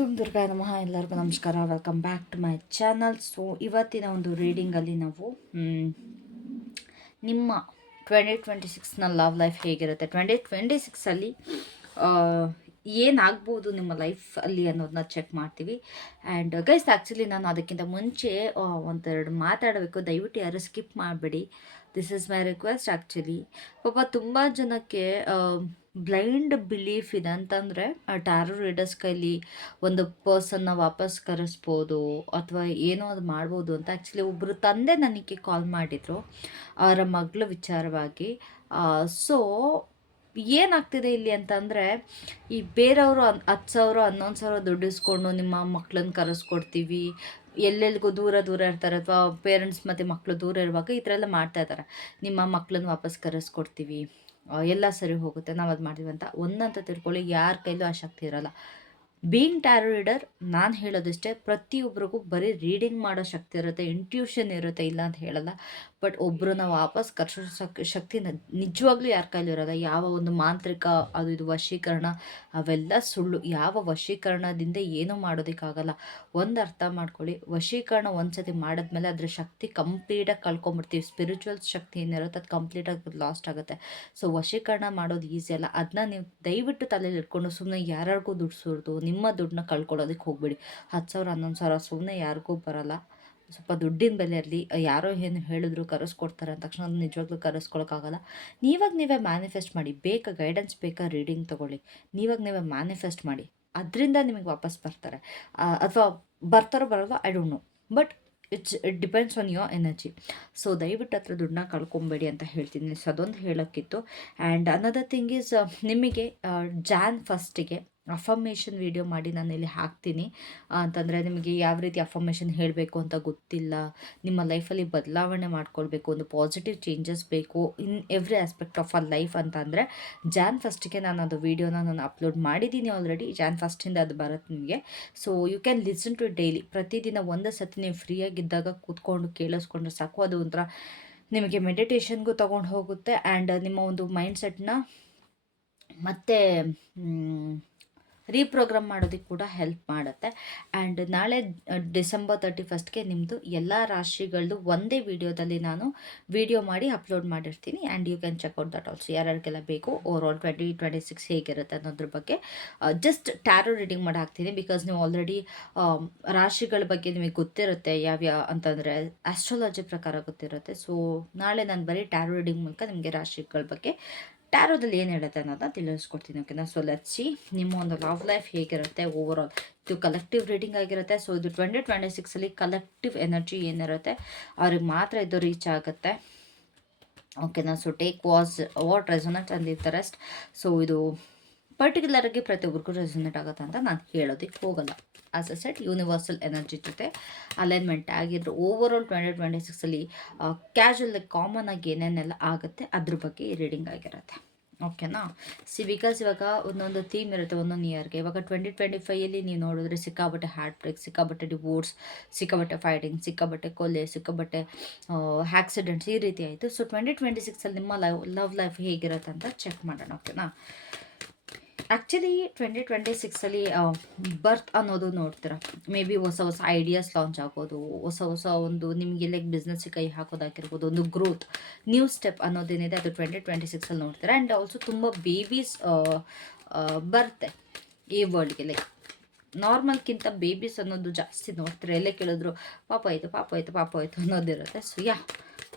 ಓಂ ದುರ್ಗಾಯ ನಮಃ. ಎಲ್ಲರಿಗೂ ನಮಸ್ಕಾರ, welcome back to my channel. So ಇವತ್ತಿನ ಒಂದು ರೀಡಿಂಗಲ್ಲಿ ನಾವು ನಿಮ್ಮ 2026ನ ಲವ್ ಲೈಫ್ ಹೇಗಿರುತ್ತೆ, 2026ಅಲ್ಲಿ ಏನಾಗ್ಬೋದು ನಿಮ್ಮ ಲೈಫಲ್ಲಿ ಅನ್ನೋದನ್ನ ಚೆಕ್ ಮಾಡ್ತೀವಿ. ಆ್ಯಂಡ್ ಗೈಸ್, ಆ್ಯಕ್ಚುಲಿ ನಾನು ಅದಕ್ಕಿಂತ ಮುಂಚೆ ಒಂದೆರಡು ಮಾತಾಡಬೇಕು. ದಯವಿಟ್ಟು ಯಾರು ಸ್ಕಿಪ್ ಮಾಡಬೇಡಿ. This is my request. Actually ಪಾಪ ತುಂಬ ಜನಕ್ಕೆ ಬ್ಲೈಂಡ್ ಬಿಲೀಫ್ ಇದೆ. ಅಂತಂದರೆ ಟ್ಯಾರೋ ರೀಡರ್ಸ್ ಕೈಲಿ ಒಂದು ಪರ್ಸನ್ನ ವಾಪಸ್ ಕರೆಸ್ಬೋದು ಅಥವಾ ಏನೋ ಅದು ಮಾಡ್ಬೋದು ಅಂತ. ಆ್ಯಕ್ಚುಲಿ ಒಬ್ಬರು ತಂದೆ ನನಗೆ ಕಾಲ್ ಮಾಡಿದರು ಅವರ ಮಗಳ ವಿಚಾರವಾಗಿ. ಸೊ ಏನಾಗ್ತಿದೆ ಇಲ್ಲಿ ಅಂತಂದರೆ, ಈ ಬೇರೆಯವರು 10,000 11,000 ದುಡ್ಡು ಇಸ್ಕೊಂಡು ನಿಮ್ಮ ಮಕ್ಕಳನ್ನ ಕರೆಸ್ಕೊಡ್ತೀವಿ, ಎಲ್ಲೆಲ್ಲಿಗೂ ದೂರ ದೂರ ಇರ್ತಾರೆ ಅಥವಾ ಪೇರೆಂಟ್ಸ್ ಮತ್ತು ಮಕ್ಕಳು ದೂರ ಇರುವಾಗ ಈ ಥರ ಎಲ್ಲ ಮಾಡ್ತಾ ಇದ್ದಾರೆ. ನಿಮ್ಮ ಮಕ್ಕಳನ್ನ ವಾಪಸ್ ಕರೆಸ್ಕೊಡ್ತೀವಿ, ಎಲ್ಲ ಸರಿ ಹೋಗುತ್ತೆ, ನಾವು ಅದು ಮಾಡ್ತೀವಿ ಅಂತ. ಒಂದಂತ ತಿಳ್ಕೊಳ್ಳಿ, ಯಾರ ಕೈಲೂ ಆ ಶಕ್ತಿ ಇರೋಲ್ಲ. ಬೀಯಿಂಗ್ ಟ್ಯಾರೋ ರೀಡರ್, ನಾನು ಹೇಳೋದಿಷ್ಟೇ, ಪ್ರತಿಯೊಬ್ಬರಿಗೂ ಬರೀ ರೀಡಿಂಗ್ ಮಾಡೋ ಶಕ್ತಿ ಇರುತ್ತೆ, ಇಂಟ್ಯೂಷನ್ ಇರುತ್ತೆ, ಇಲ್ಲ ಅಂತ ಹೇಳಲ್ಲ. ಬಟ್ ಒಬ್ಬರನ್ನ ವಾಪಸ್ ಕರ್ಸೋ ಶಕ್ತಿ ನಿಜವಾಗ್ಲೂ ಯಾರ ಕೈಲೂ ಇರೋಲ್ಲ. ಯಾವ ಒಂದು ಮಾಂತ್ರಿಕ ಅದು ಇದು ವಶೀಕರಣ ಅವೆಲ್ಲ ಸುಳ್ಳು. ಯಾವ ವಶೀಕರಣದಿಂದ ಏನೂ ಮಾಡೋದಕ್ಕಾಗಲ್ಲ. ಒಂದು ಅರ್ಥ ಮಾಡ್ಕೊಳ್ಳಿ, ವಶೀಕರಣ ಒಂದು ಸತಿ ಮಾಡಿದ್ಮೇಲೆ ಅದರ ಶಕ್ತಿ ಕಂಪ್ಲೀಟಾಗಿ ಕಳ್ಕೊಂಬಿಡ್ತೀವಿ. ಸ್ಪಿರಿಚುವಲ್ ಶಕ್ತಿ ಏನಿರುತ್ತೆ ಅದು ಕಂಪ್ಲೀಟಾಗಿ ಲಾಸ್ಟ್ ಆಗುತ್ತೆ. ಸೊ ವಶೀಕರಣ ಮಾಡೋದು ಈಸಿ ಅಲ್ಲ. ಅದನ್ನ ನೀವು ದಯವಿಟ್ಟು ತಲೆಯಲ್ಲಿ ಇಟ್ಕೊಂಡು ಸುಮ್ಮನೆ ಯಾರಿಗೂ ದುಡ್ಡು ಸುರಿದು ನಿಮ್ಮ ದುಡ್ಡನ್ನ ಕಳ್ಕೊಳ್ಳೋದಕ್ಕೆ ಹೋಗ್ಬೇಡಿ. 10,000 11,000 ಸುಮ್ಮನೆ ಯಾರಿಗೂ ಬರೋಲ್ಲ. ಸ್ವಲ್ಪ ದುಡ್ಡಿನ ಬೆಲೆಯಲ್ಲಿ ಯಾರೋ ಏನು ಹೇಳಿದ್ರು ಕರೆಸ್ಕೊಡ್ತಾರೆ ಅಂದ ತಕ್ಷಣ ಅದನ್ನ ನಿಜವಾಗ್ಲೂ ಕರೆಸ್ಕೊಳಕ್ಕಾಗಲ್ಲ. ನೀವೇ ಮ್ಯಾನಿಫೆಸ್ಟ್ ಮಾಡಿ. ಬೇಕಾ ಗೈಡೆನ್ಸ್, ಬೇಕಾ ರೀಡಿಂಗ್ ತೊಗೊಳ್ಳಿ. ನೀವೇ ಮ್ಯಾನಿಫೆಸ್ಟ್ ಮಾಡಿ, ಅದರಿಂದ ನಿಮಗೆ ವಾಪಸ್ ಬರ್ತಾರೆ. ಅಥವಾ ಬರ್ತಾರೋ ಬರೋಲ್ಲ, I don't no, but it depends on your energy. So ದಯವಿಟ್ಟು ಹತ್ರ ದುಡ್ಡನ್ನ ಕಳ್ಕೊಬೇಡಿ ಅಂತ ಹೇಳ್ತೀನಿ. ಸೊ ಅದೊಂದು ಹೇಳೋಕ್ಕಿತ್ತು. ಆ್ಯಂಡ್ ಅನದರ್ ಥಿಂಗ್ ಈಸ್, ನಿಮಗೆ ಜಾನ್ 1ಗೆ ಅಫರ್ಮೇಷನ್ ವಿಡಿಯೋ ಮಾಡಿ ನಾನು ಇಲ್ಲಿ ಹಾಕ್ತೀನಿ. ಅಂತಂದರೆ ನಿಮಗೆ ಯಾವ ರೀತಿ ಅಫರ್ಮೇಷನ್ ಹೇಳಬೇಕು ಅಂತ ಗೊತ್ತಿಲ್ಲ, ನಿಮ್ಮ ಲೈಫಲ್ಲಿ ಬದಲಾವಣೆ ಮಾಡ್ಕೊಳ್ಬೇಕು, ಒಂದು ಪಾಸಿಟಿವ್ ಚೇಂಜಸ್ ಬೇಕು in every aspect of a life ಅಂತಂದರೆ ಜಾನ್ 1ಗೆ ನಾನು ಅದು ವೀಡಿಯೋನ ನಾನು ಅಪ್ಲೋಡ್ ಮಾಡಿದ್ದೀನಿ ಆಲ್ರೆಡಿ. ಜಾನ್ 1 ಅದು ಬರುತ್ತೆ ನಿಮಗೆ. So you can listen to daily. ಪ್ರತಿದಿನ ಒಂದು ಸತಿ ನೀವು ಫ್ರೀಯಾಗಿದ್ದಾಗ ಕೂತ್ಕೊಂಡು ಕೇಳಿಸ್ಕೊಂಡ್ರೆ ಸಾಕು. ಅದು ಒಂಥರ ನಿಮಗೆ ಮೆಡಿಟೇಷನ್ಗೂ ತೊಗೊಂಡು ಹೋಗುತ್ತೆ. ಆ್ಯಂಡ್ ನಿಮ್ಮ ಒಂದು ಮೈಂಡ್ಸೆಟ್ನ ಮತ್ತೆ ರೀಪ್ರೋಗ್ರಾಮ್ ಮಾಡೋದಕ್ಕೆ ಕೂಡ ಹೆಲ್ಪ್ ಮಾಡುತ್ತೆ. ಆ್ಯಂಡ್ ನಾಳೆ ಡಿಸೆಂಬರ್ 31ಗೆ ನಿಮ್ಮದು ಎಲ್ಲ ರಾಶಿಗಳದ್ದು ಒಂದೇ ವಿಡಿಯೋದಲ್ಲಿ ನಾನು ವಿಡಿಯೋ ಮಾಡಿ ಅಪ್ಲೋಡ್ ಮಾಡಿರ್ತೀನಿ. And you can check out that also. ಯಾರ್ಯಾರಿಗೆಲ್ಲ ಬೇಕು ಓವರ್ 2026 ಹೇಗಿರುತ್ತೆ ಅನ್ನೋದ್ರ ಬಗ್ಗೆ ಜಸ್ಟ್ ಟ್ಯಾರೋ ರೀಡಿಂಗ್ ಮಾಡಿ ಹಾಕ್ತೀನಿ. ಬಿಕಾಸ್ ನೀವು ಆಲ್ರೆಡಿ ರಾಶಿಗಳ ಬಗ್ಗೆ ನಿಮಗೆ ಗೊತ್ತಿರುತ್ತೆ, ಯಾವ್ಯಾವ ಅಂತಂದರೆ ಆಸ್ಟ್ರಾಲಜಿ ಪ್ರಕಾರ ಗೊತ್ತಿರುತ್ತೆ. ಸೊ ನಾಳೆ ನಾನು ಬರೀ ಟ್ಯಾರೋ ರೀಡಿಂಗ್ ಮೂಲಕ ನಿಮಗೆ ರಾಶಿಗಳ ಬಗ್ಗೆ ಟ್ಯಾರೋದಲ್ಲಿ ಏನು ಹೇಳುತ್ತೆ ಅನ್ನೋದನ್ನ ತಿಳಿಸ್ಕೊಡ್ತೀನಿ. ಓಕೆನಾ? ಸೊ ಲೆಟ್ಸ್ ಸಿ ನಿಮ್ಮ ಒಂದು ಲವ್ ಲೈಫ್ ಹೇಗಿರುತ್ತೆ ಓವರ್ ಆಲ್. ಇದು ಕಲೆಕ್ಟಿವ್ ರೀಡಿಂಗ್ ಆಗಿರುತ್ತೆ. ಸೊ ಇದು 2026ಅಲ್ಲಿ ಕಲೆಕ್ಟಿವ್ ಎನರ್ಜಿ ಏನಿರುತ್ತೆ ಅವ್ರಿಗೆ ಮಾತ್ರ ಇದು ರೀಚ್ ಆಗುತ್ತೆ. ಓಕೆನಾ? So take what resonate and leave the rest. So ಇದು ಪರ್ಟಿಕ್ಯುಲರಾಗಿ ಪ್ರತಿಯೊಬ್ಬರಿಗೂ ರೆಸೊನೇಟ್ ಆಗುತ್ತೆ ಅಂತ ನಾನು ಹೇಳೋದಕ್ಕೆ ಹೋಗಲ್ಲ. As a set universal energy ಜೊತೆ ಅಲೈನ್ಮೆಂಟ್ ಆಗಿದ್ರು ಓವರ್ ಆಲ್ 2026ಅಲ್ಲಿ ಕ್ಯಾಶುವಲ್ ಕಾಮನ್ ಆಗಿ ಏನೇನೆಲ್ಲ ಆಗುತ್ತೆ ಅದ್ರ ಬಗ್ಗೆ ಈ ರೀಡಿಂಗ್ ಆಗಿರುತ್ತೆ. ಓಕೆನಾ? ಬಿಕಾಸ್ ಇವಾಗ ಒಂದೊಂದು ಥೀಮ್ ಇರುತ್ತೆ ಒಂದೊಂದು ಇಯರ್ಗೆ. ಇವಾಗ 2025ಅಲ್ಲಿ ನೀವು ನೋಡಿದ್ರೆ ಸಿಕ್ಕಾಬಟ್ಟೆ ಹಾರ್ಟ್ ಬ್ರೇಕ್, ಸಿಕ್ಕಾಬಟ್ಟೆ ಡಿವೋರ್ಸ್, ಸಿಕ್ಕಾಬಟ್ಟೆ ಫೈಟಿಂಗ್, ಸಿಕ್ಕಾಬಟ್ಟೆ ಕೊಲೆ, ಸಿಕ್ಕಾಬಟ್ಟೆ ಆಕ್ಸಿಡೆಂಟ್ಸ್, ಈ ರೀತಿ ಆಯಿತು. ಸೊ 2026ಅಲ್ಲಿ ನಿಮ್ಮ ಲವ್ ಲೈಫ್ ಹೇಗಿರುತ್ತೆ ಅಂತ ಚೆಕ್ ಮಾಡೋಣ. ಓಕೆನಾ? ಆ್ಯಕ್ಚುಲಿ 2026ಅಲ್ಲಿ ಬರ್ತ್ ಅನ್ನೋದು ನೋಡ್ತೀರ. ಮೇ ಬಿ ಹೊಸ ಹೊಸ ಐಡಿಯಾಸ್ ಲಾಂಚ್ ಆಗೋದು, ಹೊಸ ಒಂದು ನಿಮಗೆ ಲೈಕ್ ಬಿಸ್ನೆಸ್ಸಿಗೆ ಕೈ ಹಾಕೋದಾಗಿರ್ಬೋದು, ಒಂದು ಗ್ರೋತ್ ನ್ಯೂ ಸ್ಟೆಪ್ ಅನ್ನೋದೇನಿದೆ ಅದು 2026ಅಲ್ಲಿ ನೋಡ್ತೀರಾ. ಆ್ಯಂಡ್ ಆಲ್ಸೋ ತುಂಬ ಬೇಬೀಸ್ ಬರುತ್ತೆ ಈ ವರ್ಲ್ಡ್ಗೆ. ಲೈಕ್ ನಾರ್ಮಲ್ಗಿಂತ ಬೇಬೀಸ್ ಅನ್ನೋದು ಜಾಸ್ತಿ ನೋಡ್ತಾರೆ. ಎಲ್ಲೇ ಕೇಳಿದ್ರು ಪಾಪ ಆಯಿತು ಅನ್ನೋದಿರುತ್ತೆ. ಸೊ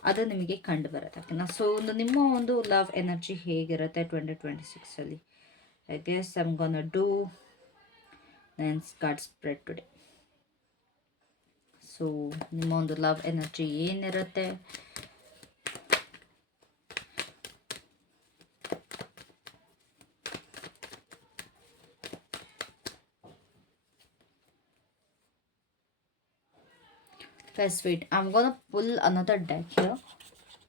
ಅದು ನಿಮಗೆ ಕಂಡು ಬರುತ್ತೆ. ಓಕೆನಾ? ಸೊ ನಿಮ್ಮ ಒಂದು ಲವ್ ಎನರ್ಜಿ ಹೇಗಿರುತ್ತೆ 2026ಅಲ್ಲಿ? I guess I'm gonna do 9 card spread today. So ನಿಮ್ಮ ಒಂದು ಲವ್ ಎನರ್ಜಿ ಏನಿರುತ್ತೆ, guys wait, I'm gonna pull another deck here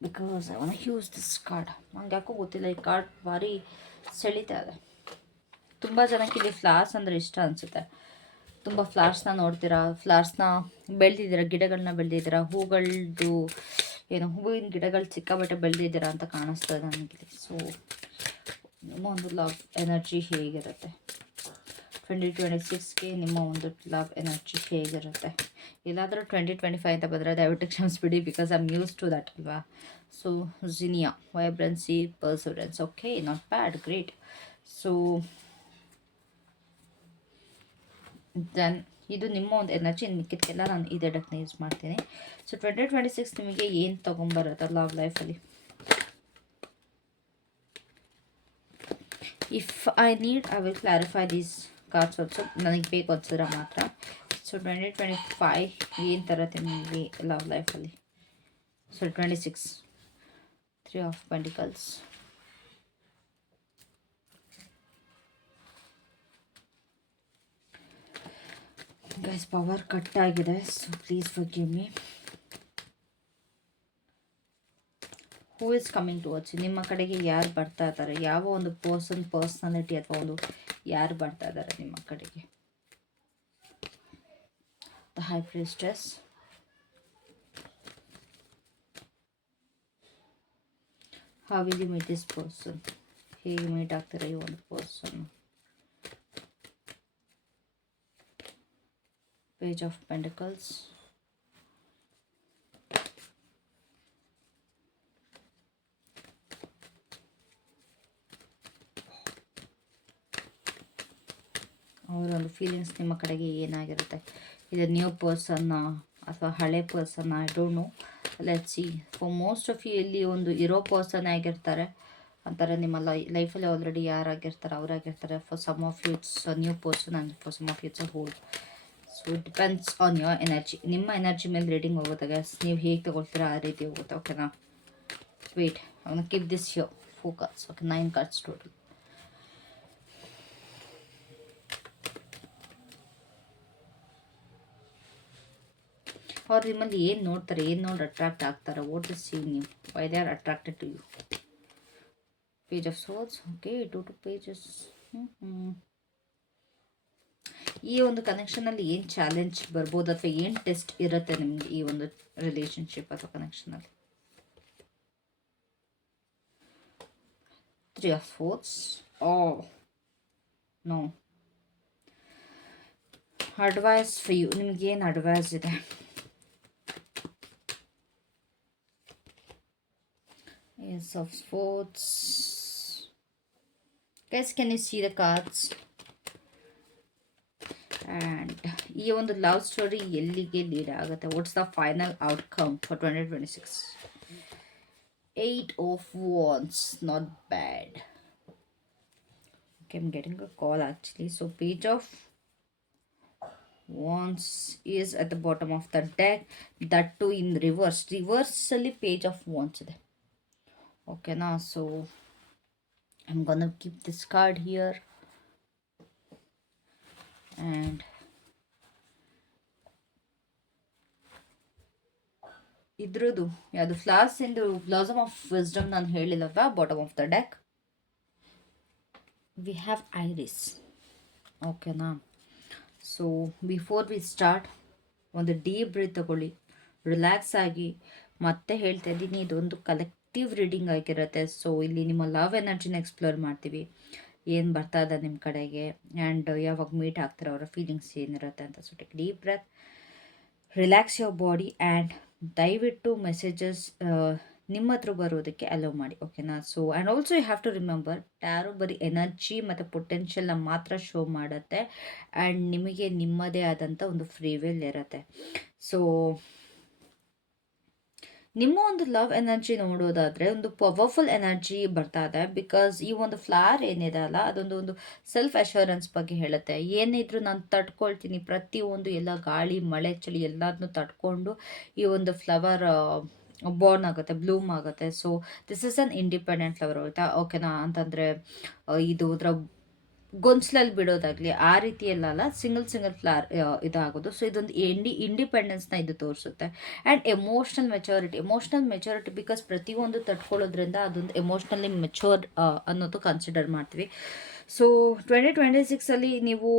because I wanna use this card. ನಂಗೆ ಯಾಕೋ ಗೊತ್ತಿಲ್ಲ, ಈ ಕಾರ್ಡ್ ಭಾರಿ ಸೆಳೀತಾ ಇದೆ. ತುಂಬ ಜನಕ್ಕೆ ಇಲ್ಲಿ ಫ್ಲವರ್ಸ್ ಅಂದರೆ ಇಷ್ಟ ಅನಿಸುತ್ತೆ. ತುಂಬ ಫ್ಲವರ್ಸ್ನ ನೋಡ್ತೀರಾ, ಫ್ಲವರ್ಸ್ನ ಬೆಳೆದಿದ್ದೀರಾ, ಗಿಡಗಳನ್ನ ಬೆಳೆದಿದ್ದೀರಾ, ಹೂಗಳದ್ದು ಏನು ಹೂವಿನ ಗಿಡಗಳು ಸಿಕ್ಕಾಬಟ್ಟೆ ಬೆಳೆದಿದ್ದೀರಾ ಅಂತ ಕಾಣಿಸ್ತದೆ ನನಗೆ. ಸೊ ನಿಮ್ಮ ಒಂದು ಲವ್ ಎನರ್ಜಿ ಹೇಗಿರುತ್ತೆ 2026ಗೆ ನಿಮ್ಮ ಒಂದು ಲವ್ ಎನರ್ಜಿ ಹೇಗಿರುತ್ತೆ? ಎಲ್ಲಾದರೂ 2025 ಅಂತ ಬಂದರೆ ದಯವಿಟ್ಟು ಕ್ಷಮಿಸ್ಬಿಡಿ, because I am used to that ಅಲ್ವಾ. So zinnia, vibrancy, perseverance, okay, not bad, great. So then ಇದು ನಿಮ್ಮ ಒಂದು ಎನರ್ಜಿ. ಮಿಕ್ಕಿದಕ್ಕೆಲ್ಲ ನಾನು ಇದೇ ಡಕ್ನ ಯೂಸ್ ಮಾಡ್ತೀನಿ. ಸೊ 2026 ನಿಮಗೆ ಏನು ತೊಗೊಂಬರುತ್ತೆ ಲವ್ ಲೈಫಲ್ಲಿ? If I need I will clarify these cards also. ನನಗೆ ಬೇಕು ಅನ್ಸಿದ್ರೆ ಮಾತ್ರ. ಸೊ 2025 ಏನು ತರುತ್ತೆ ನಿಮಗೆ ಲವ್ ಲೈಫಲ್ಲಿ? So 26 3 of pentacles, guys power cut ಆಗಿದೆ, so please forgive me. Who is coming towards you? ನಿಮ್ಮ ಕಡೆಗೆ ಯಾರು ಬರ್ತಾ ಇದ್ದಾರೆ? ಯಾವ ಒಂದು ಪರ್ಸನಾಲಿಟಿ ಅಥವಾ ಒಂದು ಯಾರು ಬರ್ತಾ ಇದ್ದಾರೆ ನಿಮ್ಮ ಕಡೆಗೆ? The high priestess, how will you meet this person? ಹೇಗೆ ಮೀಟ್ ಆಗ್ತಾರೆ ಈ ಒಂದು ಪರ್ಸನ್? Page of Pentacles, ಅವರೊಂದು ಫೀಲಿಂಗ್ಸ್ ನಿಮ್ಮ ಕಡೆಗೆ ಏನಾಗಿರುತ್ತೆ? ಇದು ನ್ಯೂ ಪರ್ಸನ್ನ ಅಥವಾ ಹಳೆ person, I don't know. Let's see. For most of you ಇಲ್ಲಿ ಒಂದು ಇರೋ ಪರ್ಸನ್ ಆಗಿರ್ತಾರೆ ಅಂತಾರೆ. ನಿಮ್ಮ ಲೈಫಲ್ಲಿ ಆಲ್ರೆಡಿ ಯಾರಾಗಿರ್ತಾರೆ ಅವರಾಗಿರ್ತಾರೆ. For some of you it's a new person and for some of you it's a old. So it depends on your energy. ನಿಮ್ಮ ಎನರ್ಜಿ ಮೇಲೆ ರೀಡಿಂಗ್ ಹೋಗುತ್ತೆ ಗೈಸ್. ನೀವು ಹೇಗೆ ತೊಗೊಳ್ತೀರಾ ಆ ರೀತಿ ಹೋಗುತ್ತೆ, ಓಕೆನಾ? Wait, I will keep this here. 4 cards, okay, 9 cards total. ಅವ್ರು ನಿಮ್ಮಲ್ಲಿ ಏನು ನೋಡ್ತಾರೆ, ಏನು ನೋಡಿ ಅಟ್ರಾಕ್ಟ್ ಆಗ್ತಾರೆ? What is seeing you? Why they are attracted to you? Page of source, okay, 2 pages. ಈ ಒಂದು ಕನೆಕ್ಷನಲ್ಲಿ ಏನು ಚಾಲೆಂಜ್ ಬರ್ಬೋದು ಅಥವಾ ಏನು ಟೆಸ್ಟ್ ಇರುತ್ತೆ ನಿಮಗೆ ಈ ಒಂದು ರಿಲೇಷನ್ಶಿಪ್ ಅಥವಾ ಕನೆಕ್ಷನಲ್ಲಿ? 3 of Swords. Oh no. Advice for you. ನಿಮಗೇನು ಅಡ್ವೈಸ್ ಇದೆ? Ace of Swords. Guys, can you see the cards? And ಈ ಒಂದು ಲವ್ ಸ್ಟೋರಿ ಎಲ್ಲಿಗೆ ಲೀಡ್ ಆಗುತ್ತೆ? What's the final outcome for 2026? 8 of Wands, not bad. Okay, I'm getting a call actually. So Page of Wands is at the bottom of the deck, that too in reverse. Reverse ಅಲ್ಲಿ Page of Wands ಇದೆ. Okay, now so I'm gonna keep this card here. And ಇದ್ರದ್ದು ಯಾವುದು ಫ್ಲಾಸ್ ಇಂದು blossom of wisdom ನಾನು ಹೇಳಿಲ್ಲವಾ, bottom of the deck. We have iris, ಓಕೆನಾ? So before we start ಒಂದು ಡೀಪ್ ಬ್ರೀತ್ ತಗೊಳ್ಳಿ, ರಿಲ್ಯಾಕ್ಸ್ ಆಗಿ. ಮತ್ತೆ ಹೇಳ್ತಾ ಇದ್ದೀನಿ, ಇದೊಂದು ಕಲೆಕ್ಟಿವ್ ರೀಡಿಂಗ್ ಆಗಿರುತ್ತೆ. ಸೊ ಇಲ್ಲಿ ನಿಮ್ಮ ಲವ್ ಎನರ್ಜಿನ ಎಕ್ಸ್ಪ್ಲೋರ್ ಮಾಡ್ತೀವಿ, ಏನು ಬರ್ತಾ ಇದೆ ನಿಮ್ಮ ಕಡೆಗೆ, ಆ್ಯಂಡ್ ಯಾವಾಗ ಮೀಟ್ ಆಗ್ತಾರೆ ಅವರ ಫೀಲಿಂಗ್ಸ್ ಏನಿರುತ್ತೆ ಅಂತ. So take deep breath, relax your body, and ದಯವಿಟ್ಟು ಮೆಸೇಜಸ್ ನಿಮ್ಮ ಹತ್ರ ಬರೋದಕ್ಕೆ ಅಲೋ ಮಾಡಿ, ಓಕೆನಾ? So and also you have to remember, tarot ಬರೀ ಎನರ್ಜಿ ಮತ್ತು ಪೊಟೆನ್ಷಿಯಲ್ನ ಮಾತ್ರ ಶೋ ಮಾಡುತ್ತೆ, ಆ್ಯಂಡ್ ನಿಮಗೆ ನಿಮ್ಮದೇ ಆದಂಥ ಒಂದು ಫ್ರೀ ವಿಲ್ ಇರುತ್ತೆ. ಸೊ ನಿಮ್ಮ ಒಂದು ಲವ್ ಎನರ್ಜಿ ನೋಡೋದಾದರೆ ಒಂದು ಪವರ್ಫುಲ್ ಎನರ್ಜಿ ಬರ್ತಾ ಇದೆ. ಬಿಕಾಸ್ ಈ ಒಂದು ಫ್ಲವರ್ ಏನಿದೆ ಅಲ್ಲ, ಒಂದು ಸೆಲ್ಫ್ ಅಶ್ಯೂರೆನ್ಸ್ ಬಗ್ಗೆ ಹೇಳುತ್ತೆ. ಏನಿದ್ರು ನಾನು ತಡ್ಕೊಳ್ತೀನಿ, ಪ್ರತಿಯೊಂದು ಎಲ್ಲ ಗಾಳಿ ಮಳೆ ಚಳಿ ಎಲ್ಲದನ್ನೂ ತಡ್ಕೊಂಡು ಈ ಒಂದು ಫ್ಲವರ್ ಬಾರ್ನ್ ಆಗುತ್ತೆ, ಬ್ಲೂಮ್ ಆಗುತ್ತೆ. So this is an independent flower, ಆಯಿತಾ? ಓಕೆನಾ? ಅಂತಂದರೆ ಇದು ಅದರ ಗೊಂಚಲಲ್ಲಿ ಬಿಡೋದಾಗಲಿ ಆ ರೀತಿಯಲ್ಲ, ಸಿಂಗಲ್ ಫ್ಲವರ್ ಇದಾಗೋದು. ಸೊ ಇದೊಂದು ಇಂಡಿಪೆಂಡೆನ್ಸ್ನ ಇದು ತೋರಿಸುತ್ತೆ. ಆ್ಯಂಡ್ ಎಮೋಷ್ನಲ್ ಮೆಚೂರಿಟಿ ಬಿಕಾಸ್ ಪ್ರತಿಯೊಂದು ತಡ್ಕೊಳ್ಳೋದ್ರಿಂದ ಅದೊಂದು ಎಮೋಷ್ನಲಿ ಮೆಚೂರ್ ಅನ್ನೋದು ಕನ್ಸಿಡರ್ ಮಾಡ್ತೀವಿ. ಸೊ 2026 ನೀವು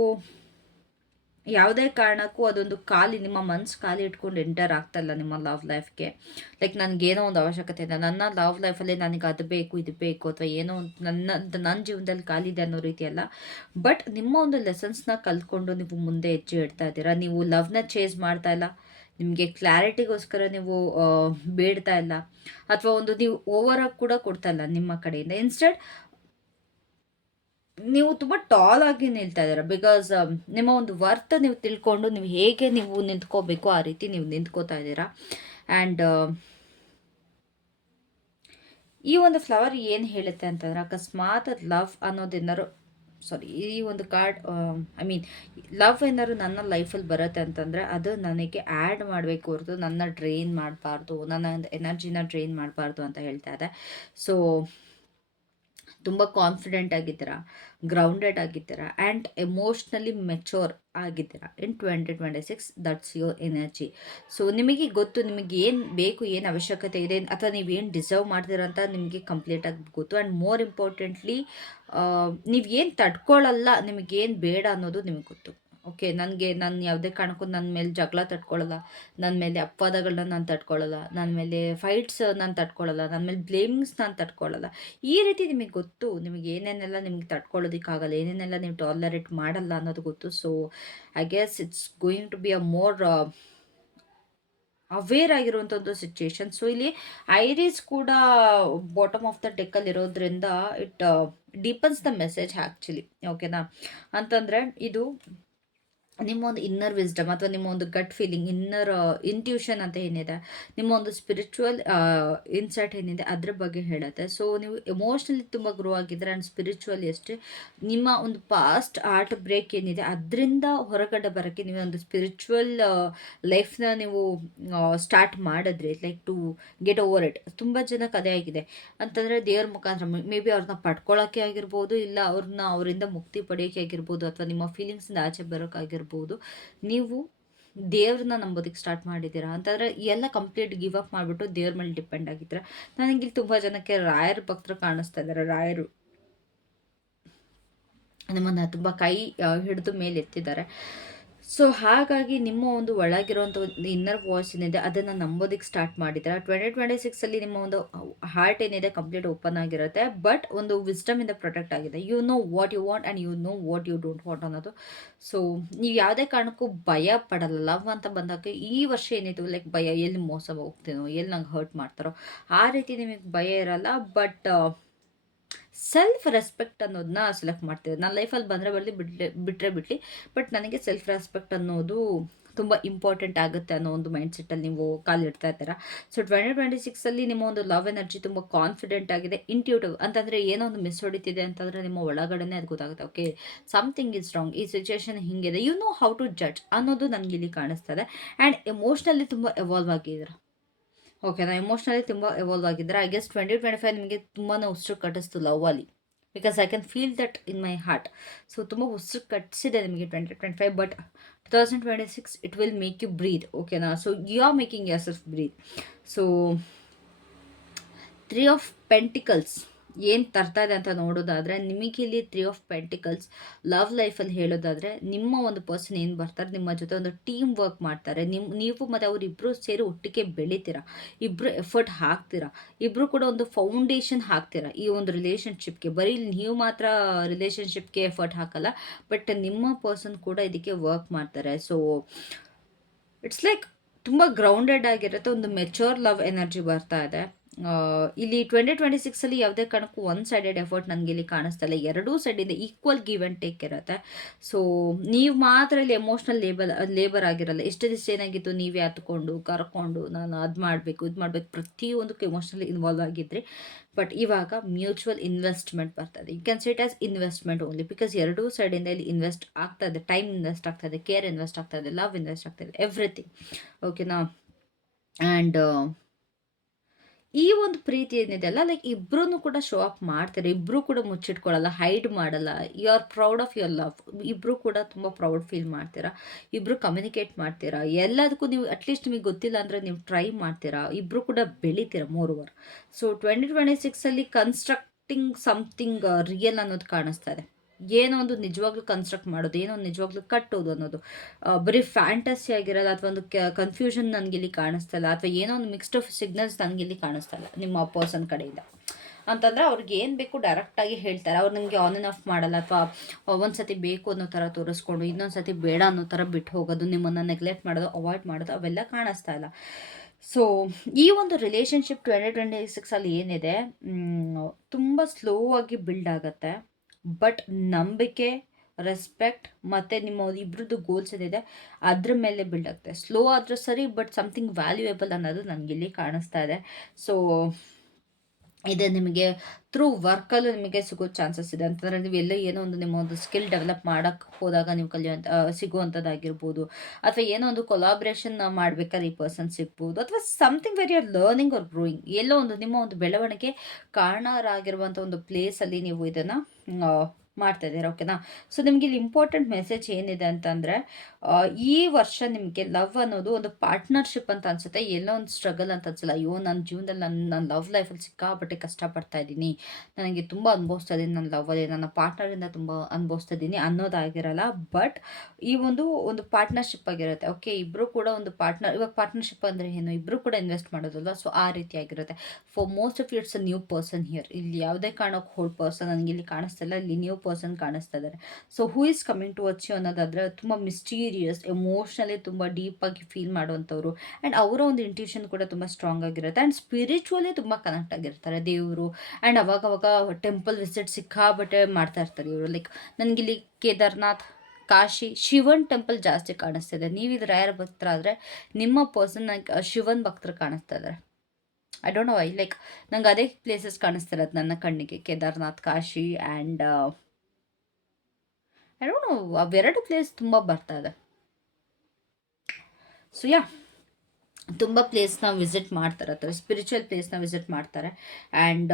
ಯಾವುದೇ ಕಾರಣಕ್ಕೂ ಅದೊಂದು ಖಾಲಿ ನಿಮ್ಮ ಮನಸ್ಸು ಖಾಲಿ ಇಟ್ಕೊಂಡು ಎಂಟರ್ ಆಗ್ತಾಯಿಲ್ಲ ನಿಮ್ಮ ಲವ್ ಲೈಫ್ಗೆ. ಲೈಕ್ ನನಗೇನೋ ಒಂದು ಅವಶ್ಯಕತೆ ಇದೆ, ನನ್ನ ಲವ್ ಲೈಫಲ್ಲಿ ನನಗೆ ಅದು ಬೇಕು ಇದು ಬೇಕು ಅಥವಾ ಏನೋ ಒಂದು ನನ್ನ ಜೀವನದಲ್ಲಿ ಖಾಲಿ ಇದೆ ಅನ್ನೋ ರೀತಿ ಅಲ್ಲ. ಬಟ್ ನಿಮ್ಮ ಒಂದು ಲೆಸನ್ಸ್ನ ಕಲ್ತ್ಕೊಂಡು ನೀವು ಮುಂದೆ ಹೆಜ್ಜೆ ಇಡ್ತಾ ಇದ್ದೀರಾ. ನೀವು ಲವ್ನ ಚೇಸ್ ಮಾಡ್ತಾ ಇಲ್ಲ, ನಿಮಗೆ ಕ್ಲಾರಿಟಿಗೋಸ್ಕರ ನೀವು ಬೇಡ್ತಾ ಇಲ್ಲ, ಅಥವಾ ಒಂದು ನೀವು ಓವರಾಗಿ ಕೂಡ ಕೊಡ್ತಾ ಇಲ್ಲ ನಿಮ್ಮ ಕಡೆಯಿಂದ. ಇನ್ಸ್ಟೆಡ್ ನೀವು ತುಂಬ ಟಾಲ್ ಆಗಿ ನಿಲ್ತಾ ಇದ್ದೀರಾ. ಬಿಕಾಸ್ ನಿಮ್ಮ ಒಂದು ವರ್ತ್ ನೀವು ತಿಳ್ಕೊಂಡು ನೀವು ಹೇಗೆ ನೀವು ನಿಂತ್ಕೋಬೇಕು ಆ ರೀತಿ ನೀವು ನಿಂತ್ಕೋತಾ ಇದ್ದೀರಾ. ಆ್ಯಂಡ್ ಈ ಒಂದು ಫ್ಲವರ್ ಏನು ಹೇಳುತ್ತೆ ಅಂತಂದ್ರೆ, ಅಕಸ್ಮಾತ್ ಲವ್ ಅನ್ನೋದೇನಾದ್ರು ಸಾರಿ ಈ ಒಂದು ಕಾರ್ಡ್ ಐ ಮೀನ್ ಲವ್ ಏನಾದ್ರು ನನ್ನ ಲೈಫಲ್ಲಿ ಬರುತ್ತೆ ಅಂತಂದರೆ ಅದು ನನಗೆ ಆ್ಯಡ್ ಮಾಡಬೇಕು ಹೊರತು ನನ್ನ ಡ್ರೈನ್ ಮಾಡಬಾರ್ದು, ನನ್ನ ಎನರ್ಜಿನ ಡ್ರೈನ್ ಮಾಡಬಾರ್ದು ಅಂತ ಹೇಳ್ತಾ ಇದೆ. ಸೊ ತುಂಬ ಕಾನ್ಫಿಡೆಂಟ್ ಆಗಿದ್ದೀರಾ, ಗ್ರೌಂಡೆಡ್ ಆಗಿದ್ದೀರಾ, ಆ್ಯಂಡ್ ಎಮೋಷ್ನಲಿ ಮೆಚೋರ್ ಆಗಿದ್ದೀರಾ ಇನ್ 2026. That's your energy. ಸೊ ನಿಮಗೆ ಗೊತ್ತು ನಿಮಗೆ ಏನು ಬೇಕು, ಏನು ಅವಶ್ಯಕತೆ ಇದೆ, ಅಥವಾ ನೀವೇನು ಡಿಸರ್ವ್ ಮಾಡ್ತೀರಾ ಅಂತ ನಿಮಗೆ ಕಂಪ್ಲೀಟಾಗಿ ಗೊತ್ತು. ಆ್ಯಂಡ್ ಮೋರ್ ಇಂಪಾರ್ಟೆಂಟ್ಲಿ ನೀವು ಏನು ತಡ್ಕೊಳ್ಳಲ್ಲ, ನಿಮಗೇನು ಬೇಡ ಅನ್ನೋದು ನಿಮಗೆ ಗೊತ್ತು. ಓಕೆ, ನಾನು ಯಾವುದೇ ಕಾರಣಕ್ಕೂ ನನ್ನ ಮೇಲೆ ಜಗಳ ತಡ್ಕೊಳ್ಳಲ್ಲ, ನನ್ನ ಮೇಲೆ ಅಪವಾದಗಳನ್ನ ನಾನು ತಡ್ಕೊಳ್ಳಲ್ಲ, ನನ್ನ ಮೇಲೆ ಫೈಟ್ಸ್ ನಾನು ತಡ್ಕೊಳ್ಳಲ್ಲ, ನನ್ನ ಮೇಲೆ ಬ್ಲೇಮಿಂಗ್ಸ್ ನಾನು ತಡ್ಕೊಳ್ಳಲ್ಲ. ಈ ರೀತಿ ನಿಮಗೆ ಗೊತ್ತು, ನಿಮಗೆ ಏನೇನೆಲ್ಲ ನಿಮಗೆ ತಡ್ಕೊಳ್ಳೋದಕ್ಕಾಗಲ್ಲ, ಏನೇನೆಲ್ಲ ನೀವು ಟಾಲರೇಟ್ ಮಾಡಲ್ಲ ಅನ್ನೋದು ಗೊತ್ತು. So I guess it's going to be a more aware ಆಗಿರುವಂಥ ಒಂದು ಸಿಚುಯೇಷನ್. ಸೊ ಇಲ್ಲಿ ಐರಿಸ್ ಕೂಡ ಬಾಟಮ್ ಆಫ್ ದ ಡೆಕ್ಕಲ್ಲಿ ಇರೋದ್ರಿಂದ it deepens the message actually. ಓಕೆನಾ, ಅಂತಂದರೆ ಇದು ನಿಮ್ಮ ಒಂದು ಇನ್ನರ್ ವಿಸ್ಡಮ್ ಅಥವಾ ನಿಮ್ಮ ಒಂದು ಗಟ್ ಫೀಲಿಂಗ್, ಇನ್ನರ್ ಇಂಟ್ಯೂಷನ್ ಅಂತ ಏನಿದೆ, ನಿಮ್ಮ ಒಂದು ಸ್ಪಿರಿಚುವಲ್ ಇನ್ಸೈಟ್ ಏನಿದೆ ಅದ್ರ ಬಗ್ಗೆ ಹೇಳುತ್ತೆ. ಸೊ ನೀವು ಎಮೋಷ್ನಲಿ ತುಂಬ ಗ್ರೋ ಆಗಿದ್ರೆ ಆ್ಯಂಡ್ ಸ್ಪಿರಿಚುವಲಿ ಅಷ್ಟೇ. ನಿಮ್ಮ ಒಂದು ಪಾಸ್ಟ್ ಆರ್ಟ್ ಬ್ರೇಕ್ ಏನಿದೆ ಅದರಿಂದ ಹೊರಗಡೆ ಬರೋಕ್ಕೆ ನೀವು ಒಂದು ಸ್ಪಿರಿಚುವಲ್ ಲೈಫ್ನ ನೀವು ಸ್ಟಾರ್ಟ್ ಮಾಡಿದ್ರಿ, like to get over it. ತುಂಬ ಜನಕ್ಕೆ ಅದೇ ಆಗಿದೆ ಅಂತಂದರೆ ದೇವ್ರ ಮುಖಾಂತರ ಮೇ ಬಿ ಅವ್ರನ್ನ ಪಡ್ಕೊಳ್ಳೋಕ್ಕೆ ಆಗಿರ್ಬೋದು, ಇಲ್ಲ ಅವರಿಂದ ಮುಕ್ತಿ ಪಡೆಯೋಕ್ಕೆ ಆಗಿರ್ಬೋದು, ಅಥವಾ ನಿಮ್ಮ ಫೀಲಿಂಗ್ಸಿಂದ ಆಚೆ ಬರೋಕ್ಕಾಗಿರ್ಬೋದು. ನೀವು ದೇವ್ರನ್ನ ನಂಬೋದಕ್ಕೆ ಸ್ಟಾರ್ಟ್ ಮಾಡಿದ್ದೀರಾ ಅಂತಂದರೆ ಎಲ್ಲ ಕಂಪ್ಲೀಟ್ ಗಿವ್ ಅಪ್ ಮಾಡಿಬಿಟ್ಟು ದೇವ್ರ ಮೇಲೆ ಡಿಪೆಂಡ್ ಆಗಿದ್ದೀರಾ. ನನಗಿಲ್ಲಿ ತುಂಬ ಜನಕ್ಕೆ ರಾಯರ ಭಕ್ತರು ಕಾಣಿಸ್ತಾ ಇದ್ದಾರೆ. ರಾಯರು ನಿಮ್ಮನ್ನು ತುಂಬ ಕೈ ಹಿಡಿದು ಮೇಲೆ ಎತ್ತಿದ್ದಾರೆ. ಸೊ ಹಾಗಾಗಿ ನಿಮ್ಮ ಒಂದು ಒಳಗಿರುವಂಥ ಒಂದು ಇನ್ನರ್ ವಾಯ್ಸ್ ಏನಿದೆ ಅದನ್ನು ನಂಬೋದಕ್ಕೆ ಸ್ಟಾರ್ಟ್ ಮಾಡಿದ್ದಾರೆ. 2026ಅಲ್ಲಿ ನಿಮ್ಮ ಒಂದು ಹಾರ್ಟ್ ಏನಿದೆ ಕಂಪ್ಲೀಟ್ ಓಪನ್ ಆಗಿರುತ್ತೆ, ಬಟ್ ಒಂದು ವಿಸ್ಡಮಿಂದ ಪ್ರೊಟೆಕ್ಟ್ ಆಗಿದೆ. You know what you want and you know what you don't want ಅನ್ನೋದು. ಸೊ ನೀವು ಯಾವುದೇ ಕಾರಣಕ್ಕೂ ಭಯ ಪಡಲ್ಲ. ಲವ್ ಅಂತ ಬಂದಾಗ ಈ ವರ್ಷ ಏನಿತ್ತು ಲೈಕ್ ಭಯ, ಎಲ್ಲಿ ಮೋಸ ಹೋಗ್ತೀನೋ, ಎಲ್ಲಿ ನಂಗೆ ಹರ್ಟ್ ಮಾಡ್ತಾರೋ ಆ ರೀತಿ ನಿಮಗೆ ಭಯ ಇರಲ್ಲ. ಬಟ್ ಸೆಲ್ಫ್ ರೆಸ್ಪೆಕ್ಟ್ ಅನ್ನೋದನ್ನ ಸೆಲೆಕ್ಟ್ ಮಾಡ್ತೀವಿ. ನನ್ನ ಲೈಫಲ್ಲಿ ಬಂದರೆ ಬರಲಿ, ಬಿಟ್ಟರೆ ಬಿಡಲಿ, ಬಟ್ ನನಗೆ ಸೆಲ್ಫ್ ರೆಸ್ಪೆಕ್ಟ್ ಅನ್ನೋದು ತುಂಬ ಇಂಪಾರ್ಟೆಂಟ್ ಆಗುತ್ತೆ ಅನ್ನೋ ಒಂದು ಮೈಂಡ್ಸೆಟ್ಟಲ್ಲಿ ನೀವು ಕಾಲಿಡ್ತಾ ಇರ್ತೀರ. ಸೊ 2026ಅಲ್ಲಿ ನಿಮ್ಮ ಒಂದು ಲವ್ ಎನರ್ಜಿ ತುಂಬ ಕಾನ್ಫಿಡೆಂಟ್ ಆಗಿದೆ, ಇಂಟ್ಯೂಟಿವ್ ಅಂತಂದರೆ ಏನೋ ಒಂದು ಮಿಸ್ ಹೊಡಿತಿದೆ ಅಂತಂದರೆ ನಿಮ್ಮ ಒಳಗಡೆನೇ ಅದು ಗೊತ್ತಾಗುತ್ತೆ. ಓಕೆ, ಸಮಥಿಂಗ್ ಈಸ್ ರಾಂಗ್, ಈ ಸಿಚುವೇಶನ್ ಹಿಂಗಿದೆ, you know how to judge ಅನ್ನೋದು ನನಗೆ ಇಲ್ಲಿ ಕಾಣಿಸ್ತದೆ. ಆ್ಯಂಡ್ ಎಮೋಷ್ನಲಿ ತುಂಬ ಎವಾಲ್ವ್ ಆಗಿದ್ದೀರ. ಓಕೆನಾ, ಎಮೋಷ್ನಲಿ ತುಂಬ ಎವಾಲ್ವ್ ಆಗಿದ್ದಾರೆ. ಐ ಗೆಸ್ 2025 ನಿಮಗೆ ತುಂಬಾ ಉಸಿರು ಕಟ್ಟಿಸ್ತು ಲವ್ವಲ್ಲಿ, because I can feel that in my heart. So ತುಂಬ ಉಸಿರು ಕಟ್ಟಿಸಿದೆ ನಿಮಗೆ 2025, but 2026 it will make you breathe. ಓಕೆನಾ, so you are making yourself breathe. So 3 of pentacles ಏನು ತರ್ತಾ ಇದೆ ಅಂತ ನೋಡೋದಾದರೆ, ನಿಮಗೆ ಇಲ್ಲಿ 3 ಆಫ್ ಪೆಂಟಿಕಲ್ಸ್ ಲವ್ ಲೈಫಲ್ಲಿ ಹೇಳೋದಾದರೆ, ನಿಮ್ಮ ಒಂದು ಪರ್ಸನ್ ಏನು ಬರ್ತಾರೆ ನಿಮ್ಮ ಜೊತೆ ಒಂದು ಟೀಮ್ ವರ್ಕ್ ಮಾಡ್ತಾರೆ. ನೀವು ಮತ್ತು ಅವರಿಬ್ಬರು ಸೇರಿ ಒಟ್ಟಿಗೆ ಬೆಳಿತೀರಾ, ಇಬ್ಬರು ಎಫರ್ಟ್ ಹಾಕ್ತೀರಾ, ಇಬ್ಬರು ಕೂಡ ಒಂದು ಫೌಂಡೇಶನ್ ಹಾಕ್ತೀರಾ ಈ ಒಂದು ರಿಲೇಷನ್ಶಿಪ್ಗೆ. ಬರೀ ನೀವು ಮಾತ್ರ ರಿಲೇಷನ್ಶಿಪ್ಗೆ ಎಫರ್ಟ್ ಹಾಕಲ್ಲ, ಬಟ್ ನಿಮ್ಮ ಪರ್ಸನ್ ಕೂಡ ಇದಕ್ಕೆ ವರ್ಕ್ ಮಾಡ್ತಾರೆ. ಸೊ ಇಟ್ಸ್ ಲೈಕ್ ತುಂಬ ಗ್ರೌಂಡೆಡ್ ಆಗಿರುತ್ತೆ, ಒಂದು ಮೆಚೋರ್ ಲವ್ ಎನರ್ಜಿ ಬರ್ತಾ ಇದೆ. ಇಲ್ಲಿ 2026ಅಲ್ಲಿ ಯಾವುದೇ ಕಾರಣಕ್ಕೂ ಒನ್ ಸೈಡೆಡ್ ಎಫರ್ಟ್ ನನಗೆ ಇಲ್ಲಿ ಕಾಣಿಸ್ತಾ ಇಲ್ಲ. ಎರಡೂ ಸೈಡಿಂದ ಈಕ್ವಲ್ ಗಿವ್ ಆ್ಯಂಡ್ ಟೇಕ್ ಇರುತ್ತೆ. ಸೊ ನೀವು ಮಾತ್ರ ಇಲ್ಲಿ ಎಮೋಷ್ನಲ್ ಲೇಬರ್ ಆಗಿರಲ್ಲ. ಎಷ್ಟು ದಿವಸ ಏನಾಗಿತ್ತು, ನೀವೇ ಹತ್ಕೊಂಡು ಕರ್ಕೊಂಡು ನಾನು ಅದು ಮಾಡಬೇಕು ಇದು ಮಾಡಬೇಕು ಪ್ರತಿಯೊಂದಕ್ಕೂ ಎಮೋಷ್ನಲಿ ಇನ್ವಾಲ್ವ್ ಆಗಿದ್ರಿ. ಬಟ್ ಇವಾಗ ಮ್ಯೂಚುವಲ್ ಇನ್ವೆಸ್ಟ್ಮೆಂಟ್ ಬರ್ತದೆ. You can say it as investment only, because ಎರಡೂ ಸೈಡಿಂದ ಇಲ್ಲಿ ಇನ್ವೆಸ್ಟ್ ಆಗ್ತಾ ಇದೆ. ಟೈಮ್ ಇನ್ವೆಸ್ಟ್ ಆಗ್ತಾ ಇದೆ, ಕೇರ್ ಇನ್ವೆಸ್ಟ್ ಆಗ್ತಾ ಇದೆ, ಲವ್ ಇನ್ವೆಸ್ಟ್ ಆಗ್ತಾ ಇದೆ, ಎವ್ರಿಥಿಂಗ್. ಓಕೆನಾ, ಆ್ಯಂಡ್ ಈ ಒಂದು ಪ್ರೀತಿ ಏನಿದೆ ಅಲ್ಲ, ಲೈಕ್ ಇಬ್ಬರೂ ಕೂಡ ಶೋ ಅಪ್ ಮಾಡ್ತಾರೆ, ಇಬ್ಬರೂ ಕೂಡ ಮುಚ್ಚಿಟ್ಕೊಳ್ಳಲ್ಲ, ಹೈಡ್ ಮಾಡಲ್ಲ. You are proud of your love. ಇಬ್ಬರೂ ಕೂಡ ತುಂಬ ಪ್ರೌಡ್ ಫೀಲ್ ಮಾಡ್ತೀರಾ, ಇಬ್ಬರು ಕಮ್ಯುನಿಕೇಟ್ ಮಾಡ್ತೀರಾ, ಎಲ್ಲದಕ್ಕೂ ನೀವು ಅಟ್ಲೀಸ್ಟ್ ನಿಮಗೆ ಗೊತ್ತಿಲ್ಲ ಅಂದರೆ ನೀವು ಟ್ರೈ ಮಾಡ್ತೀರಾ, ಇಬ್ಬರು ಕೂಡ ಬೆಳಿತೀರಾ ಮೋರ್ ಓವರ್. ಸೊ 2026ಅಲ್ಲಿ ಕನ್ಸ್ಟ್ರಕ್ಟಿಂಗ್ ಸಮಥಿಂಗ್ ರಿಯಲ್ ಅನ್ನೋದು ಕಾಣಿಸ್ತಾ ಇದೆ. ಏನೋ ಒಂದು ನಿಜವಾಗ್ಲೂ ಕನ್ಸ್ಟ್ರಕ್ಟ್ ಮಾಡೋದು, ಏನೋ ಒಂದು ನಿಜವಾಗ್ಲೂ ಕಟ್ಟೋದು ಅನ್ನೋದು ಬರೀ ಫ್ಯಾಂಟಸಿ ಆಗಿರೋಲ್ಲ, ಅಥವಾ ಒಂದು ಕನ್ಫ್ಯೂಷನ್ ನನಗಿಲ್ಲಿ ಕಾಣಿಸ್ತಾ ಇಲ್ಲ, ಅಥವಾ ಏನೋ ಒಂದು ಮಿಕ್ಸ್ಡ್ ಆಫ್ ಸಿಗ್ನಲ್ಸ್ ನನಗಿಲ್ಲಿ ಕಾಣಿಸ್ತಾ ಇಲ್ಲ ನಿಮ್ಮ ಪರ್ಸನ್ ಕಡೆಯಿಂದ. ಅಂತಂದರೆ ಅವ್ರಿಗೆ ಏನು ಬೇಕು ಡೈರೆಕ್ಟಾಗಿ ಹೇಳ್ತಾರೆ. ಅವ್ರು ನಿಮಗೆ ಆನ್ ಆ್ಯಂಡ್ ಆಫ್ ಮಾಡಲ್ಲ, ಅಥವಾ ಒಂದು ಸತಿ ಬೇಕು ಅನ್ನೋ ಥರ ತೋರಿಸ್ಕೊಂಡು ಇನ್ನೊಂದು ಸತಿ ಬೇಡ ಅನ್ನೋ ಥರ ಬಿಟ್ಟು ಹೋಗೋದು, ನಿಮ್ಮನ್ನು ನೆಗ್ಲೆಕ್ಟ್ ಮಾಡೋದು, ಅವಾಯ್ಡ್ ಮಾಡೋದು, ಅವೆಲ್ಲ ಕಾಣಿಸ್ತಾ ಇಲ್ಲ. ಸೊ ಈ ಒಂದು ರಿಲೇಷನ್ಶಿಪ್ 2026 ಏನಿದೆ, ತುಂಬ ಸ್ಲೋ ಆಗಿ ಬಿಲ್ಡ್ ಆಗುತ್ತೆ. ಬಟ್ ನಂಬಿಕೆ, ರೆಸ್ಪೆಕ್ಟ್ ಮತ್ತು ನಿಮ್ಮ ಇಬ್ರದ್ದು ಗೋಲ್ಸ್ ಏನಿದೆ ಅದ್ರ ಮೇಲೆ ಬಿಲ್ಡ್ ಆಗುತ್ತೆ. ಸ್ಲೋ ಆದರೂ ಸರಿ, ಬಟ್ ಸಮಥಿಂಗ್ ವ್ಯಾಲ್ಯೂಯೇಬಲ್ ಅನ್ನೋದು ನನಗಿಲ್ಲಿ ಕಾಣಿಸ್ತಾ ಇದೆ. ಸೊ ಇದೆ ನಿಮಗೆ ಥ್ರೂ ವರ್ಕಲ್ಲೂ ನಿಮಗೆ ಸಿಗೋ ಚಾನ್ಸಸ್ ಇದೆ. ಅಂತಂದರೆ ನೀವು ಎಲ್ಲೋ ಏನೋ ಒಂದು ನಿಮ್ಮ ಒಂದು ಸ್ಕಿಲ್ ಡೆವಲಪ್ ಮಾಡೋಕ್ಕೆ ಹೋದಾಗ ನೀವು ಸಿಗುವಂಥದ್ದಾಗಿರ್ಬೋದು, ಅಥವಾ ಏನೋ ಒಂದು ಕೊಲಾಬ್ರೇಷನ್ ಮಾಡ್ಬೇಕಾದ್ರೆ ಈ ಪರ್ಸನ್ ಸಿಗ್ಬೋದು, ಅಥವಾ something very or learning or growing, ಎಲ್ಲೋ ಒಂದು ನಿಮ್ಮ ಒಂದು ಬೆಳವಣಿಗೆ ಕಾರಣರಾಗಿರುವಂಥ ಒಂದು ಪ್ಲೇಸಲ್ಲಿ ನೀವು ಇದನ್ನು ಮಾಡ್ತಾ ಇದ್ದೀರಾ. ಓಕೆನಾ? ಸೊ ನಿಮಗೆ ಇಲ್ಲಿ ಇಂಪಾರ್ಟೆಂಟ್ ಮೆಸೇಜ್ ಏನಿದೆ ಅಂತಂದರೆ, ಈ ವರ್ಷ ನಿಮಗೆ ಲವ್ ಅನ್ನೋದು ಒಂದು ಪಾರ್ಟ್ನರ್ಶಿಪ್ ಅಂತ ಅನಿಸುತ್ತೆ, ಎಲ್ಲೋ ಒಂದು ಸ್ಟ್ರಗಲ್ ಅಂತ ಅನ್ಸಲ್ಲ. ಅಯ್ಯೋ, ನನ್ನ ಜೀವನದಲ್ಲಿ ನನ್ನ ಲವ್ ಲೈಫಲ್ಲಿ ಸಿಕ್ಕಾಪಟ್ಟೆ ಕಷ್ಟಪಡ್ತಾ ಇದ್ದೀನಿ, ನನಗೆ ತುಂಬ ಅನುಭವಿಸ್ತಾ ಇದ್ದೀನಿ ನನ್ನ ಲವ್ವಲ್ಲಿ, ನನ್ನ ಪಾರ್ಟ್ನರಿಂದ ತುಂಬ ಅನುಭವಿಸ್ತಾ ಇದ್ದೀನಿ ಅನ್ನೋದಾಗಿರಲ್ಲ. ಬಟ್ ಈ ಒಂದು ಪಾರ್ಟ್ನರ್ಶಿಪ್ ಆಗಿರುತ್ತೆ. ಓಕೆ, ಇಬ್ಬರು ಕೂಡ ಒಂದು ಇವಾಗ ಪಾರ್ಟ್ನರ್ಶಿಪ್ ಅಂದರೆ ಏನು, ಇಬ್ಬರು ಕೂಡ ಇನ್ವೆಸ್ಟ್ ಮಾಡೋದಲ್ಲ. ಸೊ ಆ ರೀತಿ ಆಗಿರುತ್ತೆ. For most of it's a new person here. ಇಲ್ಲಿ ಯಾವುದೇ ಕಾರಣಕ್ಕೆ ಹೋಲ್ಡ್ ಪರ್ಸನ್ ನನಗೆ ಇಲ್ಲಿ ಕಾಣಿಸ್ತಾ ಇಲ್ಲ, ಇಲ್ಲಿ ನ್ಯೂ ಪರ್ಸನ್ ಕಾಣಿಸ್ತಾ ಇದ್ದಾರೆ. So who is coming to reach you ಅನ್ನೋದಾದರೆ, ತುಂಬ ಮಿಸ್ಟೀರಿಯಸ್, ಎಮೋಷ್ನಲಿ ತುಂಬ ಡೀಪಾಗಿ ಫೀಲ್ ಮಾಡುವಂಥವ್ರು. ಆ್ಯಂಡ್ ಅವರ ಒಂದು ಇಂಟ್ಯೂಷನ್ ಕೂಡ ತುಂಬ ಸ್ಟ್ರಾಂಗ್ ಆಗಿರುತ್ತೆ. ಆ್ಯಂಡ್ ಸ್ಪಿರಿಚುವಲಿ ತುಂಬ ಕನೆಕ್ಟ್ ಆಗಿರ್ತಾರೆ ದೇವರು. ಆ್ಯಂಡ್ ಅವಾಗವಾಗ ಟೆಂಪಲ್ ವಿಸಿಟ್ ಸಿಕ್ಕಾಬಟ್ಟೆ ಮಾಡ್ತಾ ಇರ್ತಾರೆ ಇವರು. ಲೈಕ್ ನನಗಿಲ್ಲಿ ಕೇದಾರ್ನಾಥ್, ಕಾಶಿ, ಶಿವನ್ ಟೆಂಪಲ್ ಜಾಸ್ತಿ ಕಾಣಿಸ್ತಿದೆ. ನೀವು ಇದು ರಾಯರ ಭಕ್ತರಾದರೆ ನಿಮ್ಮ ಪರ್ಸನ್ ಶಿವನ್ ಭಕ್ತರು ಕಾಣಿಸ್ತಾ ಇದ್ದಾರೆ. I don't know why, like ನಂಗೆ ಅದೇ ಪ್ಲೇಸಸ್ ಕಾಣಿಸ್ತಿರೋದು ನನ್ನ ಕಣ್ಣಿಗೆ, Kedarnath, Kashi and I don't no, ಅವೆರಡು ಪ್ಲೇಸ್ ತುಂಬ ಬರ್ತಾ ಇದೆ. ಸೊ ಯಾ, ತುಂಬ ಪ್ಲೇಸ್ನ ವಿಸಿಟ್ ಮಾಡ್ತಾರೆ, ಸ್ಪಿರಿಚುವಲ್ ಪ್ಲೇಸ್ನ ವಿಸಿಟ್ ಮಾಡ್ತಾರೆ. ಆ್ಯಂಡ್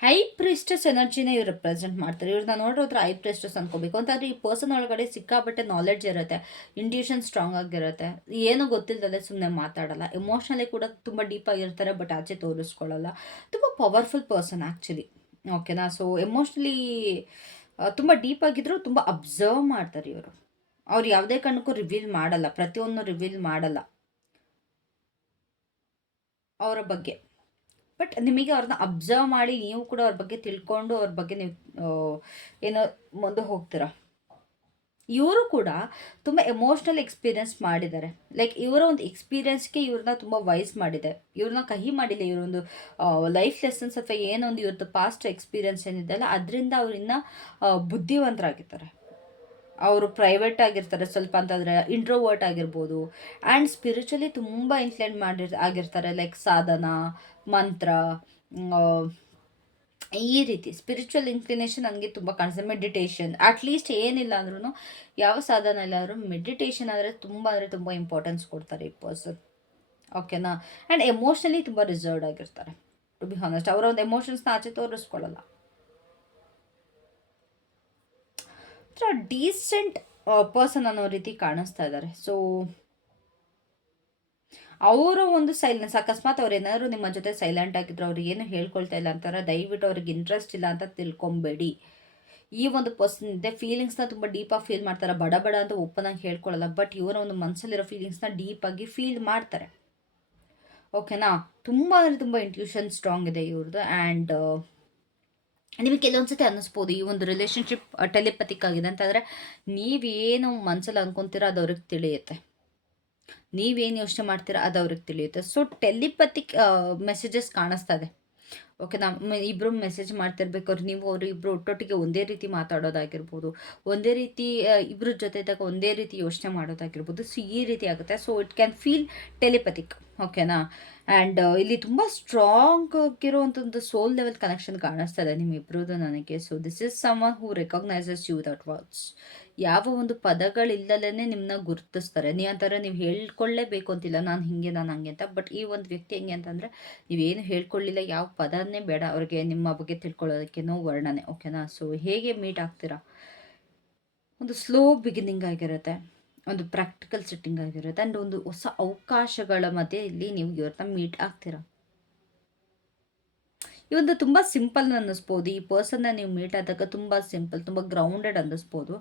ಹೈ ಪ್ರಿಸ್ಟಸ್ ಎನರ್ಜಿನ ಇವ್ರು ರೆಪ್ರೆಸೆಂಟ್ ಮಾಡ್ತಾರೆ. ಇವ್ರನ್ನ ನೋಡೋದ್ರೆ ಹೈ ಪ್ರಿಸ್ಟಸ್ ಅನ್ಕೋಬೇಕು. ಅಂತಂದರೆ ಈ ಪರ್ಸನ್ ಒಳಗಡೆ ಸಿಕ್ಕಾಪಟ್ಟೆ ನಾಲೆಡ್ಜ್ ಇರುತ್ತೆ, ಇಂಟ್ಯೂಷನ್ ಸ್ಟ್ರಾಂಗ್ ಆಗಿರುತ್ತೆ, ಏನೂ ಗೊತ್ತಿಲ್ಲದಲ್ಲೇ ಸುಮ್ಮನೆ ಮಾತಾಡಲ್ಲ, ಎಮೋಷ್ನಲಿ ಕೂಡ ತುಂಬ ಡೀಪಾಗಿರ್ತಾರೆ, ಬಟ್ ಆಚೆ ತೋರಿಸ್ಕೊಳ್ಳಲ್ಲ. ತುಂಬ ಪವರ್ಫುಲ್ ಪರ್ಸನ್ ಆ್ಯಕ್ಚುಲಿ. ಓಕೆನಾ? ಸೊ ಎಮೋಷ್ನಲಿ ತುಂಬ ಡೀಪಾಗಿದ್ರು, ತುಂಬ ಅಬ್ಸರ್ವ್ ಮಾಡ್ತಾರೆ ಇವರು. ಅವ್ರು ಯಾವುದೇ ಕಾರಣಕ್ಕೂ ರಿವೀಲ್ ಮಾಡಲ್ಲ, ಪ್ರತಿಯೊಂದು ರಿವೀಲ್ ಮಾಡಲ್ಲ ಅವರ ಬಗ್ಗೆ. ಬಟ್ ನಿಮಗೆ ಅವ್ರನ್ನ ಅಬ್ಸರ್ವ್ ಮಾಡಿ ನೀವು ಕೂಡ ಅವ್ರ ಬಗ್ಗೆ ತಿಳ್ಕೊಂಡು ಅವ್ರ ಬಗ್ಗೆ ನೀವು ಏನೋ ಮುಂದೆ ಹೋಗ್ತೀರಾ. ಇವರು ಕೂಡ ತುಂಬ ಎಮೋಷ್ನಲ್ ಎಕ್ಸ್ಪೀರಿಯನ್ಸ್ ಮಾಡಿದ್ದಾರೆ. ಲೈಕ್ ಇವರ ಒಂದು ಎಕ್ಸ್ಪೀರಿಯನ್ಸ್ಗೆ ಇವ್ರನ್ನ ತುಂಬ ವೈಸ್ ಮಾಡಿದೆ, ಇವ್ರನ್ನ ಕಹಿ ಮಾಡಿಲ್ಲ. ಇವರೊಂದು ಲೈಫ್ ಲೆಸನ್ಸ್ ಅಥವಾ ಏನೊಂದು ಇವ್ರದ್ದು ಪಾಸ್ಟ್ ಎಕ್ಸ್ಪೀರಿಯನ್ಸ್ ಏನಿದೆ ಅಲ್ಲ, ಅದರಿಂದ ಅವ್ರಿನ್ನ ಬುದ್ಧಿವಂತರಾಗಿರ್ತಾರೆ. ಅವರು ಪ್ರೈವೇಟ್ ಆಗಿರ್ತಾರೆ ಸ್ವಲ್ಪ, ಅಂತಂದರೆ ಇಂಟ್ರೋವರ್ಟ್ ಆಗಿರ್ಬೋದು. ಆ್ಯಂಡ್ ಸ್ಪಿರಿಚುಲಿ ತುಂಬ ಇನ್ಫ್ಲುಯೆಂಟ್ ಆಗಿರ್ತಾರೆ. ಲೈಕ್ ಸಾಧನ, ಮಂತ್ರ, ಈ ರೀತಿ ಸ್ಪಿರಿಚುವಲ್ ಇನ್ಕ್ಲಿನೇಷನ್ ನನಗೆ ತುಂಬ ಕಾಣಿಸ್ತದೆ. ಮೆಡಿಟೇಷನ್, ಅಟ್ಲೀಸ್ಟ್ ಏನಿಲ್ಲ ಅಂದ್ರೂ ಯಾವ ಸಾಧನ ಇಲ್ಲ ಆದರೂ ಮೆಡಿಟೇಷನ್ ಆದರೆ ತುಂಬ ಇಂಪಾರ್ಟೆನ್ಸ್ ಕೊಡ್ತಾರೆ ಈ ಪರ್ಸನ್. ಓಕೆನಾ? ಆ್ಯಂಡ್ ಎಮೋಷ್ನಲಿ ತುಂಬ ರಿಸರ್ವ್ಡ್ ಆಗಿರ್ತಾರೆ. ಟು ಬಿ ಹಾನೆಸ್ಟ್, ಅವರ ಒಂದು ಎಮೋಷನ್ಸ್ನ ಆಚೆ ತೋರಿಸ್ಕೊಳ್ಳಲ್ಲ. ಡೀಸೆಂಟ್ ಪರ್ಸನ್ ಅನ್ನೋ ರೀತಿ ಕಾಣಿಸ್ತಾ ಇದ್ದಾರೆ. ಸೊ ಅವರ ಒಂದು ಸೈಲೆನ್ಸ್, ಅಕಸ್ಮಾತ್ ಅವ್ರು ಏನಾದರೂ ನಿಮ್ಮ ಜೊತೆ ಸೈಲೆಂಟ್ ಆಗಿದ್ರು, ಅವ್ರಿಗೆ ಏನು ಹೇಳ್ಕೊಳ್ತಾ ಇಲ್ಲ ಅಂತಾರೆ, ದಯವಿಟ್ಟು ಅವ್ರಿಗೆ ಇಂಟ್ರೆಸ್ಟ್ ಇಲ್ಲ ಅಂತ ತಿಳ್ಕೊಬೇಡಿ. ಈ ಒಂದು ಪರ್ಸನ್ ಇದೆ, ಫೀಲಿಂಗ್ಸ್ನ ತುಂಬ ಡೀಪಾಗಿ ಫೀಲ್ ಮಾಡ್ತಾರೆ. ಬಡ ಅಂತ ಓಪನ್ ಆಗಿ ಹೇಳ್ಕೊಳ್ಳಲ್ಲ, ಬಟ್ ಇವರ ಒಂದು ಮನಸ್ಸಲ್ಲಿರೋ ಫೀಲಿಂಗ್ಸ್ನ ಡೀಪಾಗಿ ಫೀಲ್ ಮಾಡ್ತಾರೆ. ಓಕೆನಾ? ತುಂಬ ಅಂದರೆ ತುಂಬ ಇಂಟ್ಯೂಷನ್ ಸ್ಟ್ರಾಂಗ್ ಇದೆ ಇವ್ರದ್ದು. ಆ್ಯಂಡ್ ನಿಮಗೆ ಕೆಲವೊಂದ್ಸತಿ ಅನ್ನಿಸ್ಬೋದು ಈ ಒಂದು ರಿಲೇಷನ್ಶಿಪ್ ಟೆಲಿಪತಿಕ್ ಆಗಿದೆ ಅಂತಂದರೆ, ನೀವೇನು ಮನಸ್ಸಲ್ಲಿ ಅನ್ಕೊತೀರೋ ಅದು ಅವ್ರಿಗೆ ತಿಳಿಯುತ್ತೆ, ನೀವೇನು ಯೋಚನೆ ಮಾಡ್ತೀರಾ ಅದು ಅವ್ರಿಗೆ ತಿಳಿಯುತ್ತೆ. ಸೊ ಟೆಲಿಪತಿಕ್ ಮೆಸೇಜಸ್ ಕಾಣಿಸ್ತಾ ಇದೆ. ಓಕೆ, ಇಬ್ಬರು ಮೆಸೇಜ್ ಮಾಡ್ತಿರ್ಬೇಕಾದ್ರೆ ನೀವು ಅವರು ಇಬ್ಬರು ಒಟ್ಟೊಟ್ಟಿಗೆ ಒಂದೇ ರೀತಿ ಮಾತಾಡೋದಾಗಿರ್ಬೋದು, ಒಂದೇ ರೀತಿ ಇಬ್ಬರ ಜೊತೆ ಇದ್ದಾಗ ಒಂದೇ ರೀತಿ ಯೋಚನೆ ಮಾಡೋದಾಗಿರ್ಬೋದು. ಸೊ ಈ ರೀತಿ ಆಗುತ್ತೆ. So it can feel telepathic. ಓಕೆನಾ? ಆ್ಯಂಡ್ ಇಲ್ಲಿ ತುಂಬ ಸ್ಟ್ರಾಂಗ್ ಆಗಿರೋವಂಥದ್ದು ಸೋಲ್ ಲೆವೆಲ್ ಕನೆಕ್ಷನ್ ಕಾಣಿಸ್ತಾ ಇದೆ ನಿಮ್ಮಿಬ್ಬರದು ನನಗೆ. So this is someone who recognises you without words. ಯಾವ ಒಂದು ಪದಗಳಿಲ್ಲದೇ ನಿಮ್ಮನ್ನ ಗುರುತಿಸ್ತಾರೆ. ನೀವು ಹೇಳ್ಕೊಳ್ಳೇಬೇಕು ಅಂತಿಲ್ಲ, ನಾನು ಹಿಂಗೆ ನಾನು ಹಂಗೆ ಅಂತ. ಬಟ್ ಈ ಒಂದು ವ್ಯಕ್ತಿ ಹೆಂಗೆ ಅಂತಂದರೆ, ನೀವೇನು ಹೇಳ್ಕೊಳ್ಳಿಲ್ಲ, ಯಾವ ಪದನೇ ಬೇಡ ಅವ್ರಿಗೆ ನಿಮ್ಮ ಬಗ್ಗೆ ತಿಳ್ಕೊಳ್ಳೋದಕ್ಕೆ, ನೋ ವರ್ಣನೆ. ಓಕೆನಾ? ಸೊ ಹೇಗೆ ಮೀಟ್ ಆಗ್ತೀರಾ? ಒಂದು ಸ್ಲೋ ಬಿಗಿನಿಂಗ್ ಆಗಿರುತ್ತೆ, ಒಂದು ಪ್ರಾಕ್ಟಿಕಲ್ ಸೆಟ್ಟಿಂಗ್ ಆಗಿರುತ್ತೆ, ಆ್ಯಂಡ್ ಒಂದು ಹೊಸ ಅವಕಾಶಗಳ ಮಧ್ಯೆ ಇಲ್ಲಿ ನೀವು ಇವ್ರನ್ನ ಮೀಟ್ ಆಗ್ತೀರಾ. ಈ ಒಂದು ತುಂಬ ಸಿಂಪಲ್ ಅನ್ನಿಸ್ಬೋದು. ಈ ಪರ್ಸನ್ನ ನೀವು ಮೀಟ್ ಆದಾಗ ತುಂಬ ಸಿಂಪಲ್, ತುಂಬ ಗ್ರೌಂಡೆಡ್ ಅನ್ನಿಸ್ಬೋದು.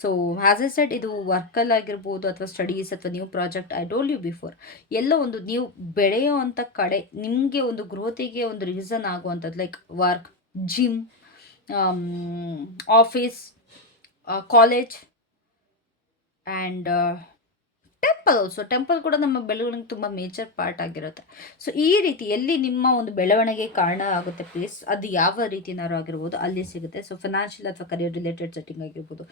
ಸೊ ಆ್ಯಸ್ ಎ ಸೆಡ್, ಇದು ವರ್ಕಲ್ಲಾಗಿರ್ಬೋದು ಅಥವಾ ಸ್ಟಡೀಸ್ ಅಥವಾ new project, I told you before, ಎಲ್ಲೋ ಒಂದು ನೀವು ಬೆಳೆಯೋ ಅಂಥ ಕಡೆ ನಿಮಗೆ ಒಂದು ಗ್ರೋತಿಗೆ ಒಂದು ರೀಸನ್ ಆಗುವಂಥದ್ದು, like work, gym, office, college and temple also. Temple ಕೂಡ ನಮ್ಮ ಬೆಳವಣಿಗೆ ತುಂಬ ಮೇಜರ್ ಪಾರ್ಟ್ ಆಗಿರುತ್ತೆ. ಸೊ ಈ ರೀತಿ ಎಲ್ಲಿ ನಿಮ್ಮ ಒಂದು ಬೆಳವಣಿಗೆ ಕಾರಣ ಆಗುತ್ತೆ ಪ್ಲೇಸ್, ಅದು ಯಾವ ರೀತಿನಾರು ಆಗಿರ್ಬೋದು ಅಲ್ಲಿ ಸಿಗುತ್ತೆ. ಸೊ ಫಿನಾನ್ಷಿಯಲ್ ಅಥವಾ ಕರಿಯರ್ ರಿಲೇಟೆಡ್ ಸೆಟ್ಟಿಂಗ್ ಆಗಿರ್ಬೋದು,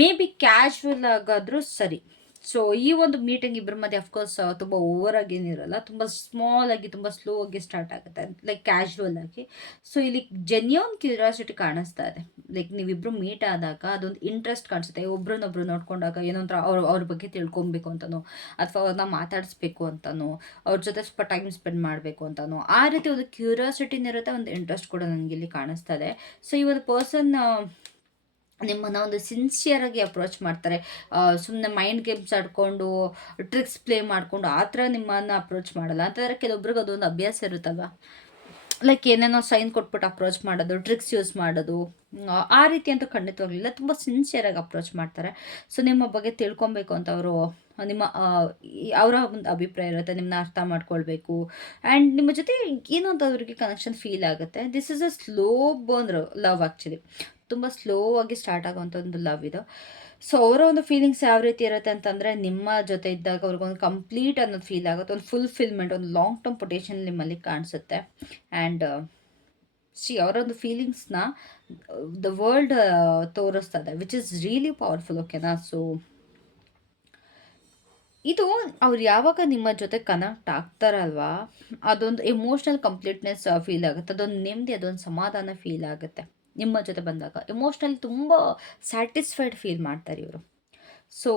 ಮೇ ಬಿ ಕ್ಯಾಶುವಲ್ ಆಗಾದರೂ ಸರಿ. ಸೊ ಈ ಒಂದು ಮೀಟಿಂಗ್ ಇಬ್ಬರ ಮಧ್ಯೆ ಅಫ್ಕೋರ್ಸ್ ತುಂಬ ಓವರ್ ಆಗಿ ಏನಿರಲ್ಲ, ತುಂಬ ಸ್ಮಾಲ್ ಆಗಿ ತುಂಬ ಸ್ಲೋ ಆಗಿ ಸ್ಟಾರ್ಟ್ ಆಗುತ್ತೆ, ಲೈಕ್ ಕ್ಯಾಶುವಲ್ ಆಗಿ. ಸೊ ಇಲ್ಲಿ ಜೆನ್ಯೂನ್ ಕ್ಯೂರಿಯಾಸಿಟಿ ಕಾಣಿಸ್ತಾ ಇದೆ. ಲೈಕ್ ನೀವಿಬ್ರು ಮೀಟ್ ಆದಾಗ ಅದೊಂದು ಇಂಟ್ರೆಸ್ಟ್ ಕಾಣಿಸುತ್ತೆ, ಒಬ್ರನ್ನೊಬ್ರು ನೋಡ್ಕೊಂಡಾಗ ಏನೋ ಒಂಥರ ಅವ್ರ ಬಗ್ಗೆ ತಿಳ್ಕೊಬೇಕು ಅಂತನೋ, ಅಥವಾ ಅವ್ರನ್ನ ಮಾತಾಡಿಸ್ಬೇಕು ಅಂತನೋ, ಅವ್ರ ಜೊತೆ ಸ್ವಲ್ಪ ಟೈಮ್ ಸ್ಪೆಂಡ್ ಮಾಡಬೇಕು ಅಂತನೋ, ಆ ರೀತಿ ಒಂದು ಕ್ಯೂರಿಯಾಸಿಟಿನ ಇರುತ್ತೆ, ಒಂದು ಇಂಟ್ರೆಸ್ಟ್ ಕೂಡ ನನಗೆ ಇಲ್ಲಿ ಕಾಣಿಸ್ತಾ ಇದೆ. ಸೊ ಈ ಒಂದು ಪರ್ಸನ್ ನಿಮ್ಮನ್ನು ಒಂದು ಸಿನ್ಸಿಯರಾಗಿ ಅಪ್ರೋಚ್ ಮಾಡ್ತಾರೆ. ಸುಮ್ಮನೆ ಮೈಂಡ್ ಗೇಮ್ಸ್ ಆಡ್ಕೊಂಡು, ಟ್ರಿಕ್ಸ್ ಪ್ಲೇ ಮಾಡಿಕೊಂಡು ಆ ಥರ ನಿಮ್ಮನ್ನು ಅಪ್ರೋಚ್ ಮಾಡಲ್ಲ. ಅಂತಂದರೆ ಕೆಲವೊಬ್ರಿಗೆ ಅದೊಂದು ಅಭ್ಯಾಸ ಇರುತ್ತಲ್ವ, ಲೈಕ್ ಏನೇನೋ ಸೈನ್ ಕೊಟ್ಬಿಟ್ಟು ಅಪ್ರೋಚ್ ಮಾಡೋದು, ಟ್ರಿಕ್ಸ್ ಯೂಸ್ ಮಾಡೋದು, ಆ ರೀತಿ ಅಂತೂ ಖಂಡಿತವಾಗ್ಲಿಲ್ಲ. ತುಂಬ ಸಿನ್ಸಿಯರಾಗಿ ಅಪ್ರೋಚ್ ಮಾಡ್ತಾರೆ. ಸೊ ನಿಮ್ಮ ಬಗ್ಗೆ ತಿಳ್ಕೊಬೇಕು ಅಂತ ಅವರು, ನಿಮ್ಮ ಅವರ ಒಂದು ಅಭಿಪ್ರಾಯ ಇರುತ್ತೆ, ನಿಮ್ಮನ್ನ ಅರ್ಥ ಮಾಡ್ಕೊಳ್ಬೇಕು ಆ್ಯಂಡ್ ನಿಮ್ಮ ಜೊತೆ ಏನೋ ಅಂತ ಅವರಿಗೆ ಕನೆಕ್ಷನ್ ಫೀಲ್ ಆಗುತ್ತೆ. This is a slow burn love actually. ತುಂಬ ಸ್ಲೋ ಆಗಿ ಸ್ಟಾರ್ಟ್ ಆಗೋವಂಥ ಒಂದು ಲವ್ ಇದು. ಸೊ ಅವರ ಒಂದು ಫೀಲಿಂಗ್ಸ್ ಯಾವ ರೀತಿ ಇರುತ್ತೆ ಅಂತಂದರೆ, ನಿಮ್ಮ ಜೊತೆ ಇದ್ದಾಗ ಅವ್ರಿಗೊಂದು ಕಂಪ್ಲೀಟ್ ಅನ್ನೋದು ಫೀಲ್ ಆಗುತ್ತೆ, ಒಂದು ಫುಲ್ಫಿಲ್ಮೆಂಟ್, ಒಂದು ಲಾಂಗ್ ಟರ್ಮ್ ಪೊಟೆನ್ಷಿಯಲ್ ನಿಮ್ಮಲ್ಲಿ ಕಾಣಿಸುತ್ತೆ. ಆ್ಯಂಡ್ ಅವರ ಒಂದು ಫೀಲಿಂಗ್ಸ್ನ ದ ವರ್ಲ್ಡ್ ತೋರಿಸ್ತದೆ, ವಿಚ್ ಇಸ್ ರಿಯಲಿ ಪವರ್ಫುಲ್. ಓಕೆನಾ. ಸೊ ಇದು ಅವ್ರು ಯಾವಾಗ ನಿಮ್ಮ ಜೊತೆ ಕನೆಕ್ಟ್ ಆಗ್ತಾರಲ್ವಾ, ಅದೊಂದು ಎಮೋಷ್ನಲ್ ಕಂಪ್ಲೀಟ್ನೆಸ್ ಫೀಲ್ ಆಗುತ್ತೆ, ಅದೊಂದು ನೆಮ್ಮದಿ, ಅದೊಂದು ಸಮಾಧಾನ ಫೀಲ್ ಆಗುತ್ತೆ. ನಿಮ್ಮ ಜೊತೆ ಬಂದಾಗ ಎಮೋಷ್ನಲಿ ತುಂಬ ಸ್ಯಾಟಿಸ್ಫೈಡ್ ಫೀಲ್ ಮಾಡ್ತಾರೆ ಇವರು. ಸೊ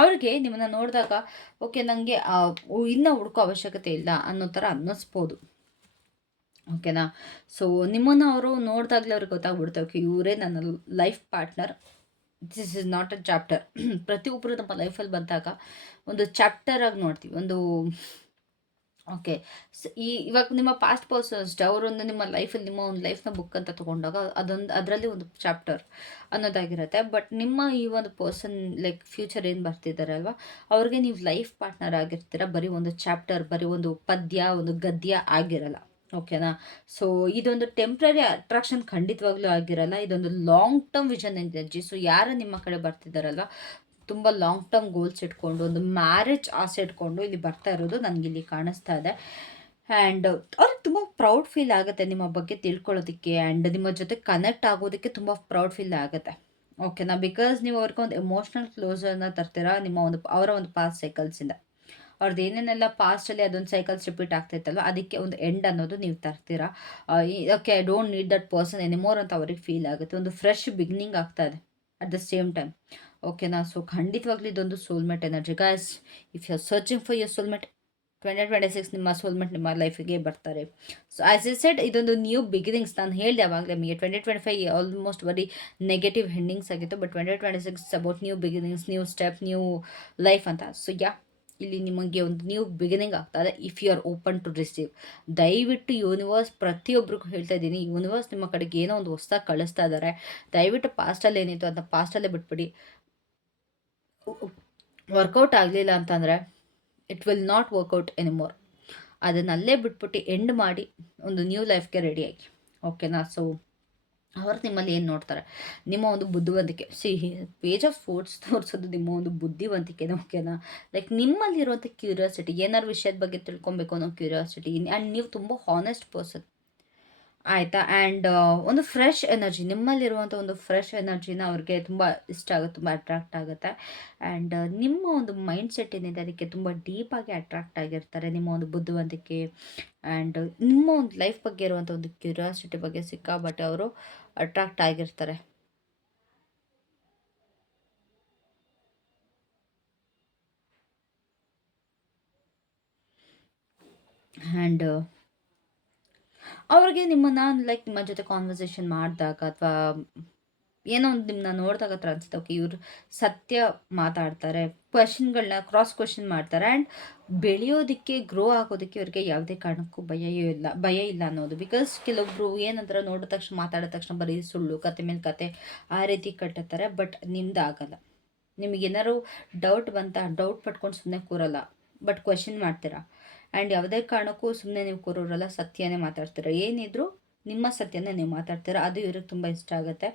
ಅವ್ರಿಗೆ ನಿಮ್ಮನ್ನು ನೋಡಿದಾಗ ಓಕೆ, ನನಗೆ ಇನ್ನೂ ಹುಡುಕೋ ಅವಶ್ಯಕತೆ ಇಲ್ಲ ಅನ್ನೋ ಥರ ಅನ್ನಿಸ್ಬೋದು. ಓಕೆನಾ. ಸೊ ನಿಮ್ಮನ್ನು ಅವರು ನೋಡಿದಾಗಲೇ ಅವ್ರಿಗೆ ಗೊತ್ತಾಗ್ಬಿಡುತ್ತೆ, ಓಕೆ ಇವರೇ ನನ್ನ life partner, this is not a chapter. ಪ್ರತಿಯೊಬ್ಬರು ನಮ್ಮ ಲೈಫಲ್ಲಿ ಬಂದಾಗ ಒಂದು ಚಾಪ್ಟರ್ ಆಗಿ ನೋಡ್ತೀವಿ, ಒಂದು ಓಕೆ. ಇವಾಗ ನಿಮ್ಮ ಪಾಸ್ಟ್ ಪರ್ಸನ್ಸ್ ಅವರೊಂದು ನಿಮ್ಮ ಲೈಫಲ್ಲಿ ನಿಮ್ಮ ಒಂದು ಲೈಫ್ನ ಬುಕ್ ಅಂತ ತೊಗೊಂಡಾಗ ಅದರಲ್ಲಿ ಒಂದು ಚಾಪ್ಟರ್ ಅನ್ನೋದಾಗಿರುತ್ತೆ. ಬಟ್ ನಿಮ್ಮ ಈ ಒಂದು ಪರ್ಸನ್ ಲೈಕ್ ಫ್ಯೂಚರ್ ಏನು ಬರ್ತಿದ್ದಾರೆ ಅಲ್ವಾ, ಅವ್ರಿಗೆ ನೀವು ಲೈಫ್ ಪಾರ್ಟ್ನರ್ ಆಗಿರ್ತೀರ, ಬರೀ ಒಂದು ಚಾಪ್ಟರ್, ಬರೀ ಒಂದು ಪದ್ಯ, ಒಂದು ಗದ್ಯ ಆಗಿರಲ್ಲ. ಓಕೆನಾ. ಸೊ ಇದೊಂದು ಟೆಂಪ್ರರಿ ಅಟ್ರಾಕ್ಷನ್ ಖಂಡಿತವಾಗ್ಲೂ ಆಗಿರಲ್ಲ, ಇದೊಂದು long term vision energy. So ಯಾರು ನಿಮ್ಮ ಕಡೆ ಬರ್ತಿದ್ದಾರಲ್ವ, ತುಂಬ ಲಾಂಗ್ ಟರ್ಮ್ ಗೋಲ್ಸ್ ಇಟ್ಕೊಂಡು, ಒಂದು ಮ್ಯಾರೇಜ್ ಆಸೆ ಇಟ್ಕೊಂಡು ಇಲ್ಲಿ ಬರ್ತಾ ಇರೋದು ನನಗಿಲ್ಲಿ ಕಾಣಿಸ್ತಾ ಇದೆ. ಆ್ಯಂಡ್ ಅವ್ರಿಗೆ ತುಂಬ ಪ್ರೌಡ್ ಫೀಲ್ ಆಗುತ್ತೆ ನಿಮ್ಮ ಬಗ್ಗೆ ತಿಳ್ಕೊಳ್ಳೋದಕ್ಕೆ, ಆ್ಯಂಡ್ ನಿಮ್ಮ ಜೊತೆ ಕನೆಕ್ಟ್ ಆಗೋದಕ್ಕೆ ತುಂಬ ಪ್ರೌಡ್ ಫೀಲ್ ಆಗುತ್ತೆ. ಓಕೆನಾ. ಬಿಕಾಸ್ ನೀವು ಅವ್ರಿಗೆ ಒಂದು ಎಮೋಷ್ನಲ್ ಕ್ಲೋಸರ್ನ ತರ್ತೀರಾ ನಿಮ್ಮ ಒಂದು ಅವರ ಒಂದು ಪಾಸ್ಟ್ ಸೈಕಲ್ಸಿಂದ. ಅವ್ರದ್ದು ಏನೇನೆಲ್ಲ ಪಾಸ್ಟಲ್ಲಿ ಅದೊಂದು ಸೈಕಲ್ಸ್ ರಿಪೀಟ್ ಆಗ್ತಾಯಿತ್ತಲ್ವ, ಅದಕ್ಕೆ ಒಂದು ಎಂಡ್ ಅನ್ನೋದು ನೀವು ತರ್ತೀರಾ. Okay, I don't need that person anymore ಅಂತ ಅವ್ರಿಗೆ ಫೀಲ್ ಆಗುತ್ತೆ. ಒಂದು ಫ್ರೆಶ್ ಬಿಗಿನಿಂಗ್ ಆಗ್ತಾ ಇದೆ ಅಟ್ ದ ಸೇಮ್ ಟೈಮ್. ಓಕೆನಾ. ಸೊ ಖಂಡಿತವಾಗ್ಲೂ ಇದೊಂದು soulmate energy guys. If you are searching for your soulmate, 2026 ನಿಮ್ಮ ಸೋಲ್ಮೇಟ್ ನಿಮ್ಮ ಲೈಫಿಗೆ ಬರ್ತಾರೆ. ಸೊ ಆ್ಯಸ್ ಎ ಸೆಡ್, ಇದೊಂದು ನ್ಯೂ ಬಿಗಿನಿಂಗ್ಸ್. ನಾನು ಹೇಳಿದೆ ಅವಾಗಲೇ ನಿಮಗೆ 2025 ಆಲ್ಮೋಸ್ಟ್ ಬರೀ ನೆಗೆಟಿವ್ ಹೆಂಡಿಂಗ್ಸ್ ಆಗಿತ್ತು, but 2026 about new beginnings, new step, new life ಅಂತ. ಸೊ ಇಲ್ಲಿ ನಿಮಗೆ ಒಂದು ನ್ಯೂ ಬಿಗಿನಿಂಗ್ ಆಗ್ತದೆ if you are open to receive. ದಯವಿಟ್ಟು ಯೂನಿವರ್ಸ್, ಪ್ರತಿಯೊಬ್ಬರಿಗೂ ಹೇಳ್ತಾ ಇದ್ದೀನಿ, ಯೂನಿವರ್ಸ್ ನಿಮ್ಮ ಕಡೆಗೆ ಏನೋ ಒಂದು ಹೊಸದಾಗಿ ಕಳಿಸ್ತಾ ಇದ್ದಾರೆ. ದಯವಿಟ್ಟು ಪಾಸ್ಟಲ್ಲಿ ಏನಿತ್ತು ಅದನ್ನ ಪಾಸ್ಟಲ್ಲೇ ಬಿಟ್ಬಿಡಿ. ವರ್ಕೌಟ್ ಆಗಲಿಲ್ಲ ಅಂತಂದರೆ it will not work out anymore. ಅದನ್ನಲ್ಲೇ ಬಿಟ್ಬಿಟ್ಟು ಎಂಡ್ ಮಾಡಿ ಒಂದು ನ್ಯೂ ಲೈಫ್ಗೆ ರೆಡಿಯಾಗಿ. ಓಕೆನಾ. ಸೊ ಅವ್ರು ನಿಮ್ಮಲ್ಲಿ ಏನು ನೋಡ್ತಾರೆ, ನಿಮ್ಮ ಒಂದು ಬುದ್ಧಿವಂತಿಕೆ. ಪೇಜ್ ಆಫ್ ಫೋರ್ಟ್ಸ್ ತೋರಿಸೋದು ನಿಮ್ಮ ಒಂದು ಬುದ್ಧಿವಂತಿಕೆನ. ಓಕೆನಾ. ಲೈಕ್ ನಿಮ್ಮಲ್ಲಿರುವಂಥ ಕ್ಯೂರಿಯಾಸಿಟಿ, ಏನಾದ್ರು ವಿಷಯದ ಬಗ್ಗೆ ತಿಳ್ಕೊಬೇಕು ಅನ್ನೋ ಕ್ಯೂರಿಯಾಸಿಟಿ, ಆ್ಯಂಡ್ ನೀವು ತುಂಬ ಹಾನೆಸ್ಟ್ ಪರ್ಸನ್. ಆಯಿತಾ. ಆ್ಯಂಡ್ ಒಂದು ಫ್ರೆಶ್ ಎನರ್ಜಿ, ನಿಮ್ಮಲ್ಲಿರುವಂಥ ಒಂದು ಫ್ರೆಶ್ ಎನರ್ಜಿನ ಅವ್ರಿಗೆ ತುಂಬ ಇಷ್ಟ ಆಗುತ್ತೆ, ತುಂಬ ಅಟ್ರಾಕ್ಟ್ ಆಗುತ್ತೆ. ಆ್ಯಂಡ್ ನಿಮ್ಮ ಒಂದು ಮೈಂಡ್ ಸೆಟ್ ಏನಿದೆ ಅದಕ್ಕೆ ತುಂಬ ಡೀಪಾಗಿ ಅಟ್ರಾಕ್ಟ್ ಆಗಿರ್ತಾರೆ. ನಿಮ್ಮ ಒಂದು ಬುದ್ಧಿವಂತಿಕೆ ಆ್ಯಂಡ್ ನಿಮ್ಮ ಒಂದು ಲೈಫ್ ಬಗ್ಗೆ ಇರುವಂಥ ಒಂದು ಕ್ಯೂರಿಯಾಸಿಟಿ ಬಗ್ಗೆ ಸಿಕ್ಕಾಬಟ್ಟೆ ಅವರು ಅಟ್ರಾಕ್ಟ್ ಆಗಿರ್ತಾರೆ. ಆ್ಯಂಡ್ ಅವ್ರಿಗೆ ನಿಮ್ಮನ್ನು ಲೈಕ್ ನಿಮ್ಮ ಜೊತೆ ಕಾನ್ವರ್ಸೇಷನ್ ಮಾಡಿದಾಗ ಅಥವಾ ಏನೋ ಒಂದು ನಿಮ್ಮನ್ನ ನೋಡಿದಾಗ ಹತ್ರ ಅನ್ಸುತ್ತೆ, ಓಕೆ ಇವರು ಸತ್ಯ ಮಾತಾಡ್ತಾರೆ, ಕ್ವೆಶನ್ಗಳನ್ನ ಕ್ರಾಸ್ ಕ್ವೆಶನ್ ಮಾಡ್ತಾರೆ. ಆ್ಯಂಡ್ ಬೆಳೆಯೋದಕ್ಕೆ ಗ್ರೋ ಆಗೋದಕ್ಕೆ ಇವ್ರಿಗೆ ಯಾವುದೇ ಕಾರಣಕ್ಕೂ ಭಯ ಇಲ್ಲ ಅನ್ನೋದು. ಬಿಕಾಸ್ ಕೆಲವೊಬ್ರು ಏನಂದ್ರೆ ನೋಡಿದ ತಕ್ಷಣ ಮಾತಾಡಿದ ತಕ್ಷಣ ಬರೀ ಸುಳ್ಳು ಕತೆ ಮೇಲೆ ಕತೆ ಆ ರೀತಿ ಕಟ್ಟುತ್ತಾರೆ. ಬಟ್ ನಿಮ್ದು ಆಗಲ್ಲ. ನಿಮಗೇನಾದ್ರು ಡೌಟ್ ಬಂತ ಡೌಟ್ ಪಟ್ಕೊಂಡು ಸುಮ್ಮನೆ ಕೂರಲ್ಲ, ಬಟ್ ಕ್ವೆಶನ್ ಮಾಡ್ತೀರಾ. ಆ್ಯಂಡ್ ಯಾವುದೇ ಕಾರಣಕ್ಕೂ ಸುಮ್ಮನೆ ನೀವು ಕೂರೋರಲ್ಲ, ಸತ್ಯನೇ ಮಾತಾಡ್ತೀರಾ. ಏನಿದ್ರು ನಿಮ್ಮ ಸತ್ಯನೇ ನೀವು ಮಾತಾಡ್ತೀರಾ. ಅದು ಇವ್ರಿಗೆ ತುಂಬ ಇಷ್ಟ ಆಗುತ್ತೆ.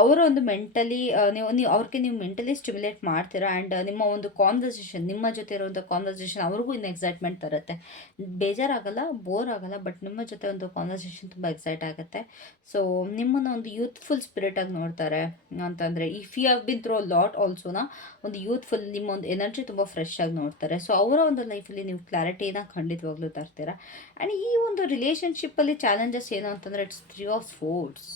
ಅವರ ಒಂದು ಮೆಂಟಲಿ ನೀವು ಅವ್ರಿಗೆ ನೀವು ಮೆಂಟಲಿ ಸ್ಟಿಮ್ಯುಲೇಟ್ ಮಾಡ್ತೀರಾ. ಆ್ಯಂಡ್ ನಿಮ್ಮ ಒಂದು ಕಾನ್ವರ್ಸೇಷನ್, ನಿಮ್ಮ ಜೊತೆ ಇರುವಂಥ ಕಾನ್ವರ್ಸೇಷನ್ ಅವ್ರಿಗೂ ಇನ್ನು ಎಕ್ಸೈಟ್ಮೆಂಟ್ ತರುತ್ತೆ. ಬೇಜಾರಾಗಲ್ಲ, ಬೋರ್ ಆಗಲ್ಲ, ಬಟ್ ನಿಮ್ಮ ಜೊತೆ ಒಂದು ಕಾನ್ವರ್ಸೇಷನ್ ತುಂಬ ಎಕ್ಸೈಟ್ ಆಗುತ್ತೆ. ಸೊ ನಿಮ್ಮನ್ನು ಒಂದು ಯೂತ್ಫುಲ್ ಸ್ಪಿರಿಟಾಗಿ ನೋಡ್ತಾರೆ. ಅಂತಂದರೆ if you have been through a lot ಆಲ್ಸೋನ ಒಂದು ಯೂತ್ಫುಲ್, ನಿಮ್ಮ ಒಂದು ಎನರ್ಜಿ ತುಂಬ ಫ್ರೆಶ್ ಆಗಿ ನೋಡ್ತಾರೆ. ಸೊ ಅವರ ಒಂದು ಲೈಫಲ್ಲಿ ನೀವು ಕ್ಲಾರಿಟಿನ ಖಂಡಿತವಾಗ್ಲೂ ತರ್ತೀರಾ. ಆ್ಯಂಡ್ ಈ ಒಂದು ರಿಲೇಷನ್ಶಿಪ್ಪಲ್ಲಿ ಚಾಲೆಂಜಸ್ ಏನು ಅಂತಂದರೆ ಇಟ್ಸ್ 3 ಆಫ್ ಸ್ವೋರ್ಡ್ಸ್.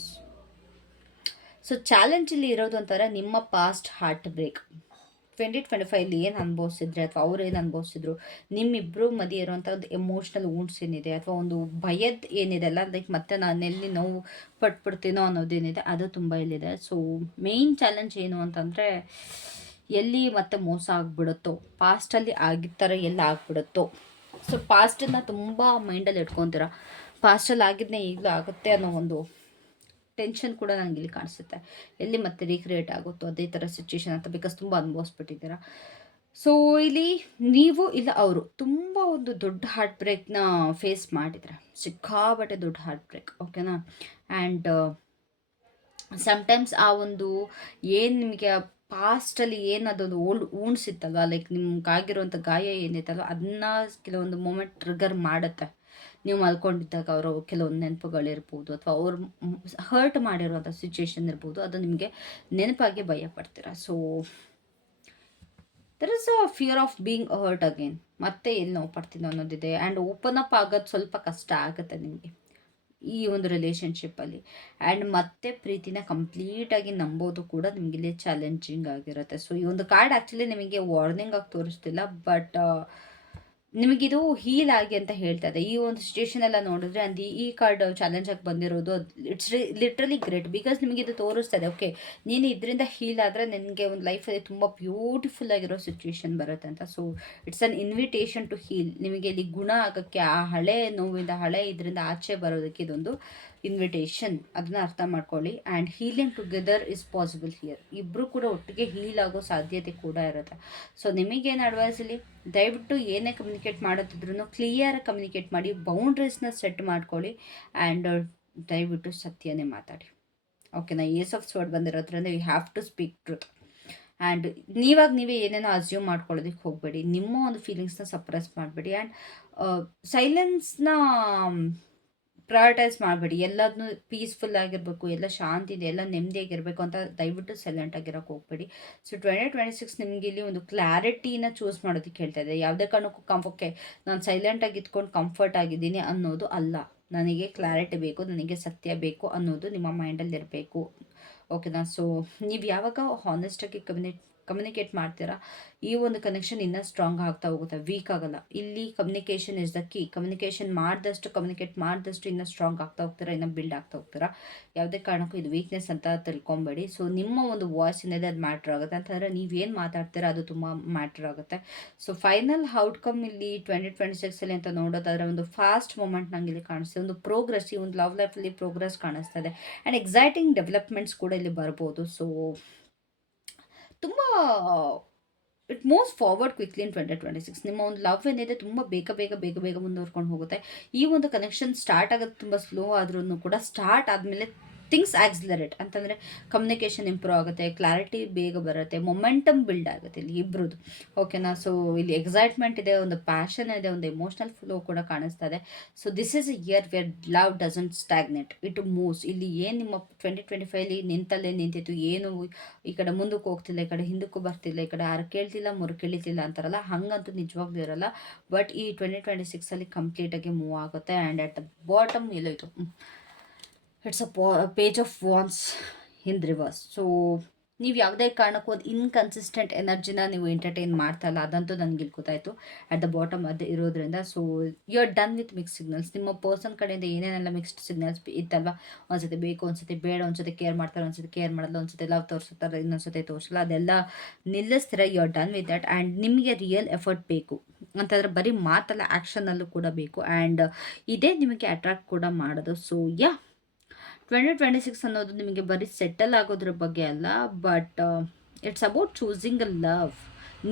ಸೊ ಚಾಲೆಂಜಲ್ಲಿ ಇರೋದು ಅಂತಾರೆ ನಿಮ್ಮ ಪಾಸ್ಟ್ ಹಾರ್ಟ್ ಬ್ರೇಕ್. 2025 ಏನು ಅನುಭವಿಸಿದ್ರೆ ಅಥವಾ ಅವ್ರು ಏನು ಅನುಭವಿಸಿದ್ರು, ನಿಮ್ಮಿಬ್ಬರು ಮಧ್ಯೆ ಇರುವಂಥ ಒಂದು ಎಮೋಷ್ನಲ್ ವೂಂಡ್ಸ್ ಏನಿದೆ ಅಥವಾ ಒಂದು ಭಯದ ಏನಿದೆ ಅಲ್ಲ, ಲೈಕ್ ಮತ್ತೆ ನಾನು ಎಲ್ಲಿ ನೋವು ಪಟ್ಬಿಡ್ತೀನೋ ಅನ್ನೋದೇನಿದೆ ಅದು ತುಂಬ ಇಲ್ಲಿದೆ. ಸೊ ಮೇಯ್ನ್ ಚಾಲೆಂಜ್ ಏನು ಅಂತಂದರೆ ಎಲ್ಲಿ ಮತ್ತೆ ಮೋಸ ಆಗಿಬಿಡುತ್ತೋ, ಪಾಸ್ಟಲ್ಲಿ ಆಗಿದ್ದ ಥರ ಎಲ್ಲ ಆಗಿಬಿಡುತ್ತೋ. ಸೊ ಪಾಸ್ಟನ್ನು ತುಂಬ ಮೈಂಡಲ್ಲಿ ಇಟ್ಕೊತೀರ. ಪಾಸ್ಟಲ್ಲಿ ಆಗಿದ್ದನ್ನೇ ಈಗಲೂ ಆಗುತ್ತೆ ಅನ್ನೋ ಒಂದು ಟೆನ್ಷನ್ ಕೂಡ ನನಗೆ ಇಲ್ಲಿ ಕಾಣಿಸುತ್ತೆ. ಎಲ್ಲಿ ಮತ್ತೆ ರೀಕ್ರಿಯೇಟ್ ಆಗುತ್ತೋ ಅದೇ ಥರ ಸಿಚುವೇಶನ್ ಅಂತ, ಬಿಕಾಸ್ ತುಂಬ ಅನುಭವಿಸ್ಬಿಟ್ಟಿದ್ದೀರಾ. ಸೊ ಇಲ್ಲಿ ನೀವು ಇಲ್ಲ ಅವರು ತುಂಬ ಒಂದು ದೊಡ್ಡ ಹಾರ್ಟ್ ಬ್ರೇಕ್ನ ಫೇಸ್ ಮಾಡಿದ್ರೆ, ಸಿಕ್ಕಾಬಟ್ಟೆ ದೊಡ್ಡ ಹಾರ್ಟ್ ಬ್ರೇಕ್, ಓಕೆನಾ. ಆ್ಯಂಡ್ ಸಮ್ಟೈಮ್ಸ್ ಆ ಒಂದು ಏನು ನಿಮಗೆ ಪಾಸ್ಟಲ್ಲಿ ಏನು ಅದೊಂದು ಓಲ್ಡ್ ವೂಂಡ್ಸ್ ಇತ್ತಲ್ವ, ಲೈಕ್ ನಿಮ್ಗಾಗಿರುವಂಥ ಗಾಯ ಏನಿತ್ತಲ್ವ ಅದನ್ನ ಕೆಲವೊಂದು ಮೂಮೆಂಟ್ ಟ್ರಿಗರ್ ಮಾಡುತ್ತೆ. ನೀವು ಮಲ್ಕೊಂಡಿದ್ದಾಗ ಅವರ ಕೆಲವೊಂದು ನೆನಪುಗಳಿರ್ಬೋದು ಅಥವಾ ಅವ್ರು ಹರ್ಟ್ ಮಾಡಿರುವಂಥ ಸಿಚುವೇಶನ್ ಇರ್ಬೋದು, ಅದು ನಿಮಗೆ ನೆನಪಾಗಿ ಭಯ ಪಡ್ತೀರಾ. So there is a fear of being hurt again. ಮತ್ತೆ ಎಲ್ಲಿ ನೋವು ಪಡ್ತೀನೋ ಅನ್ನೋದಿದೆ. ಆ್ಯಂಡ್ ಓಪನ್ ಅಪ್ ಆಗೋದು ಸ್ವಲ್ಪ ಕಷ್ಟ ಆಗುತ್ತೆ ನಿಮಗೆ ಈ ಒಂದು ರಿಲೇಷನ್ಶಿಪ್ಪಲ್ಲಿ. ಆ್ಯಂಡ್ ಮತ್ತೆ ಪ್ರೀತಿನ ಕಂಪ್ಲೀಟಾಗಿ ನಂಬೋದು ಕೂಡ ನಿಮಗಿಲ್ಲಿ ಚಾಲೆಂಜಿಂಗ್ ಆಗಿರುತ್ತೆ. ಸೊ ಈ ಒಂದು ಕಾರ್ಡ್ ಆ್ಯಕ್ಚುಲಿ ನಿಮಗೆ ವಾರ್ನಿಂಗ್ ಆಗಿ ತೋರಿಸ್ತಿಲ್ಲ, ಬಟ್ ನಿಮಗಿದು ಹೀಲ್ ಆಗಿ ಅಂತ ಹೇಳ್ತಾ ಇದೆ ಈ ಒಂದು ಸಿಚುವೇಶನ್ ಎಲ್ಲ ನೋಡಿದ್ರೆ. ಅಂಡ್ ಈ ಕಾರ್ಡ್ ಚಾಲೆಂಜ್ ಆಗಿ ಬಂದಿರೋದು ಇಟ್ಸ್ ಲಿಟ್ರಲಿ ಗ್ರೇಟ್. ಬಿಕಾಸ್ ನಿಮಗೆ ಇದು ತೋರಿಸ್ತದೆ, ಓಕೆ ನೀನು ಇದರಿಂದ ಹೀಲ್ ಆದರೆ ನಿನಗೆ ಒಂದು ಲೈಫಲ್ಲಿ ತುಂಬ ಬ್ಯೂಟಿಫುಲ್ ಆಗಿರೋ ಸಿಚುವೇಶನ್ ಬರುತ್ತೆ ಅಂತ. So it's an invitation to heal. ನಿಮಗೆ ಇಲ್ಲಿ ಗುಣ ಆಗೋಕ್ಕೆ, ಆ ಹಳೆ ನೋವಿಂದ ಹಳೆ ಇದರಿಂದ ಆಚೆ ಬರೋದಕ್ಕೆ ಇದೊಂದು ಇನ್ವಿಟೇಷನ್. ಅದನ್ನ ಅರ್ಥ ಮಾಡ್ಕೊಳ್ಳಿ. And healing together is possible here. ಇಬ್ಬರು ಕೂಡ ಒಟ್ಟಿಗೆ ಹೀಲ್ ಆಗೋ ಸಾಧ್ಯತೆ ಕೂಡ ಇರುತ್ತೆ. ಸೊ ನಿಮಗೇನು ಅಡ್ವೈಸ್ ಇಲ್ಲಿ, ದಯವಿಟ್ಟು ಏನೇ ಕಮ್ಯುನಿಕೇಟ್ ಮಾಡೋದಿದ್ರು ಕ್ಲಿಯರ್ ಕಮ್ಯುನಿಕೇಟ್ ಮಾಡಿ, ಬೌಂಡ್ರೀಸ್ನ ಸೆಟ್ ಮಾಡ್ಕೊಳ್ಳಿ. ಆ್ಯಂಡ್ ದಯವಿಟ್ಟು ಸತ್ಯನೇ ಮಾತಾಡಿ, ಓಕೆನಾ. ಏಸ್ ಆಫ್ ಸ್ವರ್ಡ್ ಬಂದಿರೋದ್ರಿಂದ you have to speak truth. And ನೀವೇ ಏನೇನೋ ಅಸ್ಯೂಮ್ ಮಾಡ್ಕೊಳ್ಳೋದಕ್ಕೆ ಹೋಗಬೇಡಿ. ನಿಮ್ಮ ಒಂದು ಫೀಲಿಂಗ್ಸ್ನ ಸಪ್ರೆಸ್ ಮಾಡಬೇಡಿ. ಆ್ಯಂಡ್ ಸೈಲೆನ್ಸ್ನ ಪ್ರಯಾರಿಟೈಸ್ ಮಾಡಬೇಡಿ. ಎಲ್ಲದನ್ನೂ ಪೀಸ್ಫುಲ್ ಆಗಿರಬೇಕು, ಎಲ್ಲ ಶಾಂತಿಯಿಂದ ಎಲ್ಲ ನೆಮ್ಮದಿಯಾಗಿರಬೇಕು ಅಂತ ದಯವಿಟ್ಟು ಸೈಲೆಂಟ್ ಆಗಿರೋಕೆ ಹೋಗಬೇಡಿ. ಸೊ 2026 ನಿಮಗೆ ಇಲ್ಲಿ ಒಂದು ಕ್ಲಾರಿಟಿನ ಚೂಸ್ ಮಾಡೋದಕ್ಕೆ ಹೇಳ್ತಾ ಇದೆ. ಯಾವುದೇ ಕಾರಣಕ್ಕೂ ಓಕೆ ನಾನು ಸೈಲೆಂಟಾಗಿ ಇದ್ಕೊಂಡು ಕಂಫರ್ಟ್ ಆಗಿದ್ದೀನಿ ಅನ್ನೋದು ಅಲ್ಲ. ನನಗೆ ಕ್ಲಾರಿಟಿ ಬೇಕು, ನನಗೆ ಸತ್ಯ ಬೇಕು ಅನ್ನೋದು ನಿಮ್ಮ ಮೈಂಡಲ್ಲಿ ಇರಬೇಕು, ಓಕೆನಾ. ಸೊ ನೀವು ಯಾವಾಗ ಹಾನೆಸ್ಟಾಗಿ ಕಮ್ಯುನಿಕೇಟ್ ಮಾಡ್ತೀರಾ, ಈ ಒಂದು ಕನೆಕ್ಷನ್ ಇನ್ನೂ ಸ್ಟ್ರಾಂಗ್ ಆಗ್ತಾ ಹೋಗುತ್ತೆ, ವೀಕ್ ಆಗಲ್ಲ. ಇಲ್ಲಿ communication is the key. Communicate ಮಾಡಿದಷ್ಟು ಇನ್ನೂ ಸ್ಟ್ರಾಂಗ್ ಆಗ್ತಾ ಹೋಗ್ತೀರಾ, ಇನ್ನೂ ಬಿಲ್ಡ್ ಆಗ್ತಾ ಹೋಗ್ತೀರಾ. ಯಾವುದೇ ಕಾರಣಕ್ಕೂ ಇದು ವೀಕ್ನೆಸ್ ಅಂತ ತಿಳ್ಕೊಬೇಡಿ. ಸೊ ನಿಮ್ಮ ಒಂದು ವಾಯ್ಸ್ ಏನಿದೆ ಅದು ಮ್ಯಾಟ್ರ್ ಆಗುತ್ತೆ. ಅಂತಂದರೆ ನೀವೇನು ಮಾತಾಡ್ತೀರಾ ಅದು ತುಂಬ ಮ್ಯಾಟ್ರ್ ಆಗುತ್ತೆ. ಸೊ ಫೈನಲ್ ಔಟ್ಕಮ್ ಇಲ್ಲಿ 2026 ಅಂತ ನೋಡೋದಾದರೆ ಒಂದು ಫಾಸ್ಟ್ ಮೂಮೆಂಟ್ ನಂಗೆ ಇಲ್ಲಿ ಕಾಣಿಸ್ತದೆ. ಒಂದು ಪ್ರೋಗ್ರೆಸ್, ಈ ಒಂದು ಲವ್ ಲೈಫಲ್ಲಿ ಪ್ರೋಗ್ರೆಸ್ ಕಾಣಿಸ್ತಾ ಇದೆ. ಆ್ಯಂಡ್ ಎಕ್ಸೈಟಿಂಗ್ ಡೆವಲಪ್ಮೆಂಟ್ಸ್ ಕೂಡ ಇಲ್ಲಿ ಬರ್ಬೋದು. ಸೊ ತುಂಬ ಇಟ್ ಮೂವ್ಸ್ ಫಾರ್ವರ್ಡ್ ಕ್ವಿಕ್ಲಿ ಇನ್ 2026. ನಿಮ್ಮ ಒಂದು ಲವ್ ಏನಿದೆ ತುಂಬ ಬೇಗ ಮುಂದುವರ್ಕೊಂಡು ಹೋಗುತ್ತೆ. ಈ ಒಂದು ಕನೆಕ್ಷನ್ ಸ್ಟಾರ್ಟ್ ಆಗೋದು ತುಂಬ ಸ್ಲೋ ಆದ್ರೂ ಕೂಡ ಸ್ಟಾರ್ಟ್ ಆದಮೇಲೆ ಥಿಂಗ್ಸ್ ಆಕ್ಸಿಲರೇಟ್ ಅಂತಂದರೆ ಕಮ್ಯುನಿಕೇಷನ್ ಇಂಪ್ರೂವ್ ಆಗುತ್ತೆ, ಕ್ಲಾರಿಟಿ ಬೇಗ ಬರುತ್ತೆ, ಮೊಮೆಂಟಮ್ ಬಿಲ್ಡ್ ಆಗುತ್ತೆ ಇಲ್ಲಿ ಇಬ್ಬರದು, ಓಕೆನಾ. ಸೊ ಇಲ್ಲಿ ಎಕ್ಸೈಟ್ಮೆಂಟ್ ಇದೆ, ಒಂದು ಪ್ಯಾಷನ್ ಇದೆ, ಒಂದು ಎಮೋಷ್ನಲ್ ಫ್ಲೋ ಕೂಡ ಕಾಣಿಸ್ತಾ ಇದೆ. So this is a year where love doesn't stagnate, it moves. ಇಲ್ಲಿ ಏನು ನಿಮ್ಮ 2025 ನಿಂತಲ್ಲೇ ನಿಂತಿತ್ತು, ಏನು ಈ ಕಡೆ ಮುಂದಕ್ಕೆ ಹೋಗ್ತಿಲ್ಲ, ಈ ಕಡೆ ಹಿಂದಕ್ಕೂ ಬರ್ತಿಲ್ಲ, ಈ ಕಡೆ ಆರು ಕೇಳ್ತಿಲ್ಲ ಮೂರು ಕೇಳಿತಿಲ್ಲ ಅಂತಾರಲ್ಲ, ಹಂಗಂತೂ ನಿಜವಾಗ್ಲೂ ಇರಲ್ಲ. ಬಟ್ ಈ 2026 ಕಂಪ್ಲೀಟಾಗಿ ಮೂವ್ ಆಗುತ್ತೆ. ಆ್ಯಂಡ್ ಅಟ್ ದ ಬಾಟಮ್ ಎಲ್ಲೋಯ್ತು, it's a page of wands in reverse. So ನೀವು ಯಾವುದೇ ಕಾರಣಕ್ಕೂ ಒಂದು ಇನ್ಕನ್ಸಿಸ್ಟೆಂಟ್ ಎನರ್ಜಿನ ನೀವು ಎಂಟರ್ಟೈನ್ ಮಾಡ್ತಾ ಇಲ್ಲ, ಅದಂತೂ ನನಗೆ ಇಲ್ಲಿ ಗೊತ್ತಾಯಿತು ಅಟ್ ದ ಬಾಟಮ್ ಅದು ಇರೋದ್ರಿಂದ. So you are done with mix signals. ನಿಮ್ಮ ಪರ್ಸನ್ ಕಡೆಯಿಂದ ಏನೇನೆಲ್ಲ ಮಿಕ್ಸ್ಡ್ ಸಿಗ್ನಲ್ಸ್ ಇತ್ತಲ್ವ, ಒಂದ್ಸತಿ ಬೇಕು, ಒಂದ್ಸತಿ ಬೇಡ, ಒಂದ್ಸತಿ ಕೇರ್ ಮಾಡ್ತಾರೆ, ಒಂದ್ಸತಿ ಕೇರ್ ಮಾಡಲ್ಲ, ಒಂದ್ಸತಿ ಲವ್ ತೋರಿಸ್ತಾರೆ, ಇನ್ನೊಂದ್ಸತಿ ತೋರಿಸಲ್ಲ, ಅದೆಲ್ಲ ನಿಲ್ಲಿಸ್ತೀರ. You are done with that. And ನಿಮಗೆ ರಿಯಲ್ ಎಫರ್ಟ್ ಬೇಕು ಅಂತಂದರೆ ಬರೀ ಮಾತಲ್ಲ, ಆ್ಯಕ್ಷನಲ್ಲೂ ಕೂಡ ಬೇಕು. ಆ್ಯಂಡ್ ಇದೇ ನಿಮಗೆ ಅಟ್ರಾಕ್ಟ್ ಕೂಡ ಮಾಡೋದು. ಸೊ ಯಾ, 2026 ಅನ್ನೋದು ನಿಮಗೆ ಬರೀ ಸೆಟಲ್ ಆಗೋದ್ರ ಬಗ್ಗೆ ಅಲ್ಲ, but it's about choosing a love.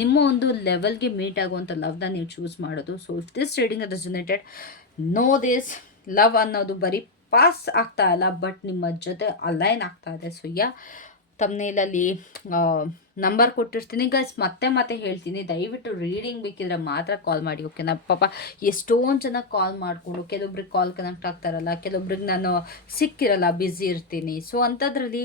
ನಿಮ್ಮ ಒಂದು ಲೆವೆಲ್ಗೆ ಮೀಟ್ ಆಗುವಂಥ ಲವ್ನ ನೀವು ಚೂಸ್ ಮಾಡೋದು. So if this reading resonated, know this, love ಅನ್ನೋದು ಬರೀ ಪಾಸ್ ಆಗ್ತಾ ಇಲ್ಲ, ಬಟ್ ನಿಮ್ಮ ಜೊತೆ ಅಲೈನ್ ಆಗ್ತಾ ಇದೆ. ಸೊ ಯಾ, ತಮ್ಮನೇಲಲ್ಲಿ ನಂಬರ್ ಕೊಟ್ಟಿರ್ತೀನಿ ಗೈಸ್. ಮತ್ತೆ ಮತ್ತೆ ಹೇಳ್ತೀನಿ, ದಯವಿಟ್ಟು ರೀಡಿಂಗ್ ಬೇಕಿದ್ರೆ ಮಾತ್ರ ಕಾಲ್ ಮಾಡಿ, ಓಕೆನಾ? ಪಾಪ ಎಷ್ಟೊಂದು ಜನ ಕಾಲ್ ಮಾಡಿಕೊಂಡು, ಕೆಲವೊಬ್ರಿಗೆ ಕಾಲ್ ಕನೆಕ್ಟ್ ಆಗ್ತಾರಲ್ಲ, ಕೆಲವೊಬ್ರಿಗೆ ನಾನು ಸಿಕ್ಕಿರಲ್ಲ, ಬ್ಯುಸಿ ಇರ್ತೀನಿ. ಸೊ ಅಂಥದ್ರಲ್ಲಿ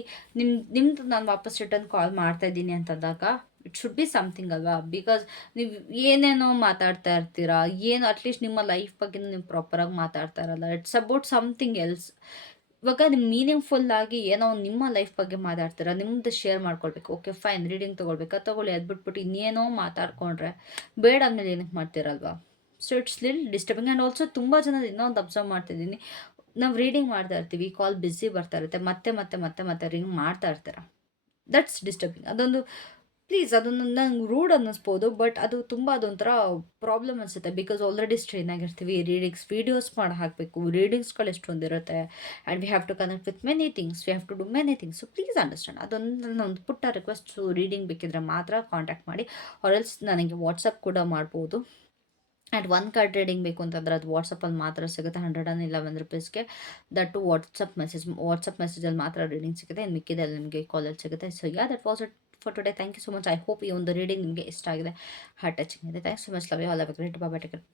ನಿಮ್ಮದು ನಾನು ವಾಪಸ್ ರಿಟರ್ನ್ ಕಾಲ್ ಮಾಡ್ತಾ ಇದ್ದೀನಿ ಅಂತಂದಾಗ ಇಟ್ ಶುಡ್ ಬಿ ಸಮಥಿಂಗ್ ಅಲ್ವಾ? ಬಿಕಾಸ್ ನೀವು ಏನೇನೋ ಮಾತಾಡ್ತಾ ಇರ್ತೀರಾ, ಏನು ಅಟ್ಲೀಸ್ಟ್ ನಿಮ್ಮ ಲೈಫ್ ಬಗ್ಗೆ ನೀವು ಪ್ರಾಪರಾಗಿ ಮಾತಾಡ್ತಾ ಇರಲ್ಲ. It's about something else. ಇವಾಗ ನೀವು ಮೀನಿಂಗ್ಫುಲ್ ಆಗಿ ಏನೋ ನಿಮ್ಮ ಲೈಫ್ ಬಗ್ಗೆ ಮಾತಾಡ್ತೀರಾ, ನಿಮ್ದು ಶೇರ್ ಮಾಡ್ಕೊಳ್ಬೇಕು, ಓಕೆ ಫೈನ್, ರೀಡಿಂಗ್ ತೊಗೊಳ್ಬೇಕಾ ತೊಗೊಳ್ಳಿ. ಅದು ಬಿಟ್ಬಿಟ್ಟು ಇನ್ನೇನೋ ಮಾತಾಡ್ಕೊಂಡ್ರೆ ಬೇಡ ಅಂದಮೇಲೆ ಏನಕ್ಕೆ ಮಾಡ್ತೀರಲ್ವಾ? So it's lil disturbing. And also ತುಂಬ ಜನ ಇನ್ನೊಂದು ಅಬ್ಸರ್ವ್ ಮಾಡ್ತಿದ್ದೀನಿ, ನಾವು ರೀಡಿಂಗ್ ಮಾಡ್ತಾ ಇರ್ತೀವಿ, ಕಾಲ್ ಬ್ಯುಸಿ ಬರ್ತಾ ಇರುತ್ತೆ, ಮತ್ತೆ ಮತ್ತೆ ಮತ್ತೆ ಮತ್ತೆ ರಿಂಗ್ ಮಾಡ್ತಾ ಇರ್ತೀರ. That's disturbing. ಅದೊಂದು ಪ್ಲೀಸ್, ಅದೊಂದು ನಂಗೆ ರೂಡ್ ಅನ್ನಿಸ್ಬೋದು, ಬಟ್ ಅದು ತುಂಬ ಅದೊಂಥರ ಪ್ರಾಬ್ಲಮ್ ಅನಿಸುತ್ತೆ. ಬಿಕಾಸ್ ಆಲ್ರೆಡಿ ಸ್ಟ್ರೈನ್ ಆಗಿರ್ತೀವಿ, ರೀಡಿಂಗ್ಸ್ ವೀಡಿಯೋಸ್ ಮಾಡಿ ಹಾಕಬೇಕು, ರೀಡಿಂಗ್ಸ್ಗಳು ಎಷ್ಟೊಂದಿರುತ್ತೆ. And we have to connect with many things, we have to do many things. So please understand. ಅದೊಂದು ನನ್ನೊಂದು ಪುಟ್ಟ ರಿಕ್ವೆಸ್ಟ್. ಸೊ ರೀಡಿಂಗ್ ಬೇಕಿದ್ರೆ ಮಾತ್ರ ಕಾಂಟ್ಯಾಕ್ಟ್ ಮಾಡಿ, ಆರ್ ನನಗೆ ವಾಟ್ಸಪ್ ಕೂಡ ಮಾಡ್ಬೋದು. ಆ್ಯಂಡ್ ಒನ್ ಕಾರ್ಡ್ ರೀಡಿಂಗ್ ಬೇಕು ಅಂತಂದರೆ ಅದು ವಾಟ್ಸಪ್ಪಲ್ಲಿ ಮಾತ್ರ ಸಿಗುತ್ತೆ, 111 ರುಪೀಸ್ಗೆ. ದಟ್ಟು ವಾಟ್ಸಪ್ ಮೆಸೇಜಲ್ಲಿ ಮಾತ್ರ ರೀಡಿಂಗ್ ಸಿಗುತ್ತೆ, ಇನ್ನು ಮಿಕ್ಕಿದಲ್ಲಿ ನಿಮಗೆ ಕಾಲಲ್ಲಿ ಸಿಗುತ್ತೆ. So yeah, that was it for today. Thank you so much. I hope ಈ ಒಂದು ರೀಡಿಂಗ್ ನಿಮಗೆ ಇಷ್ಟ ಆಗಿದೆ, ಹಾರ್ಟ್ ಟಚಿಂಗ್ ಇದೆ. Thanks so much. Love you all. Have a great bye. Take care.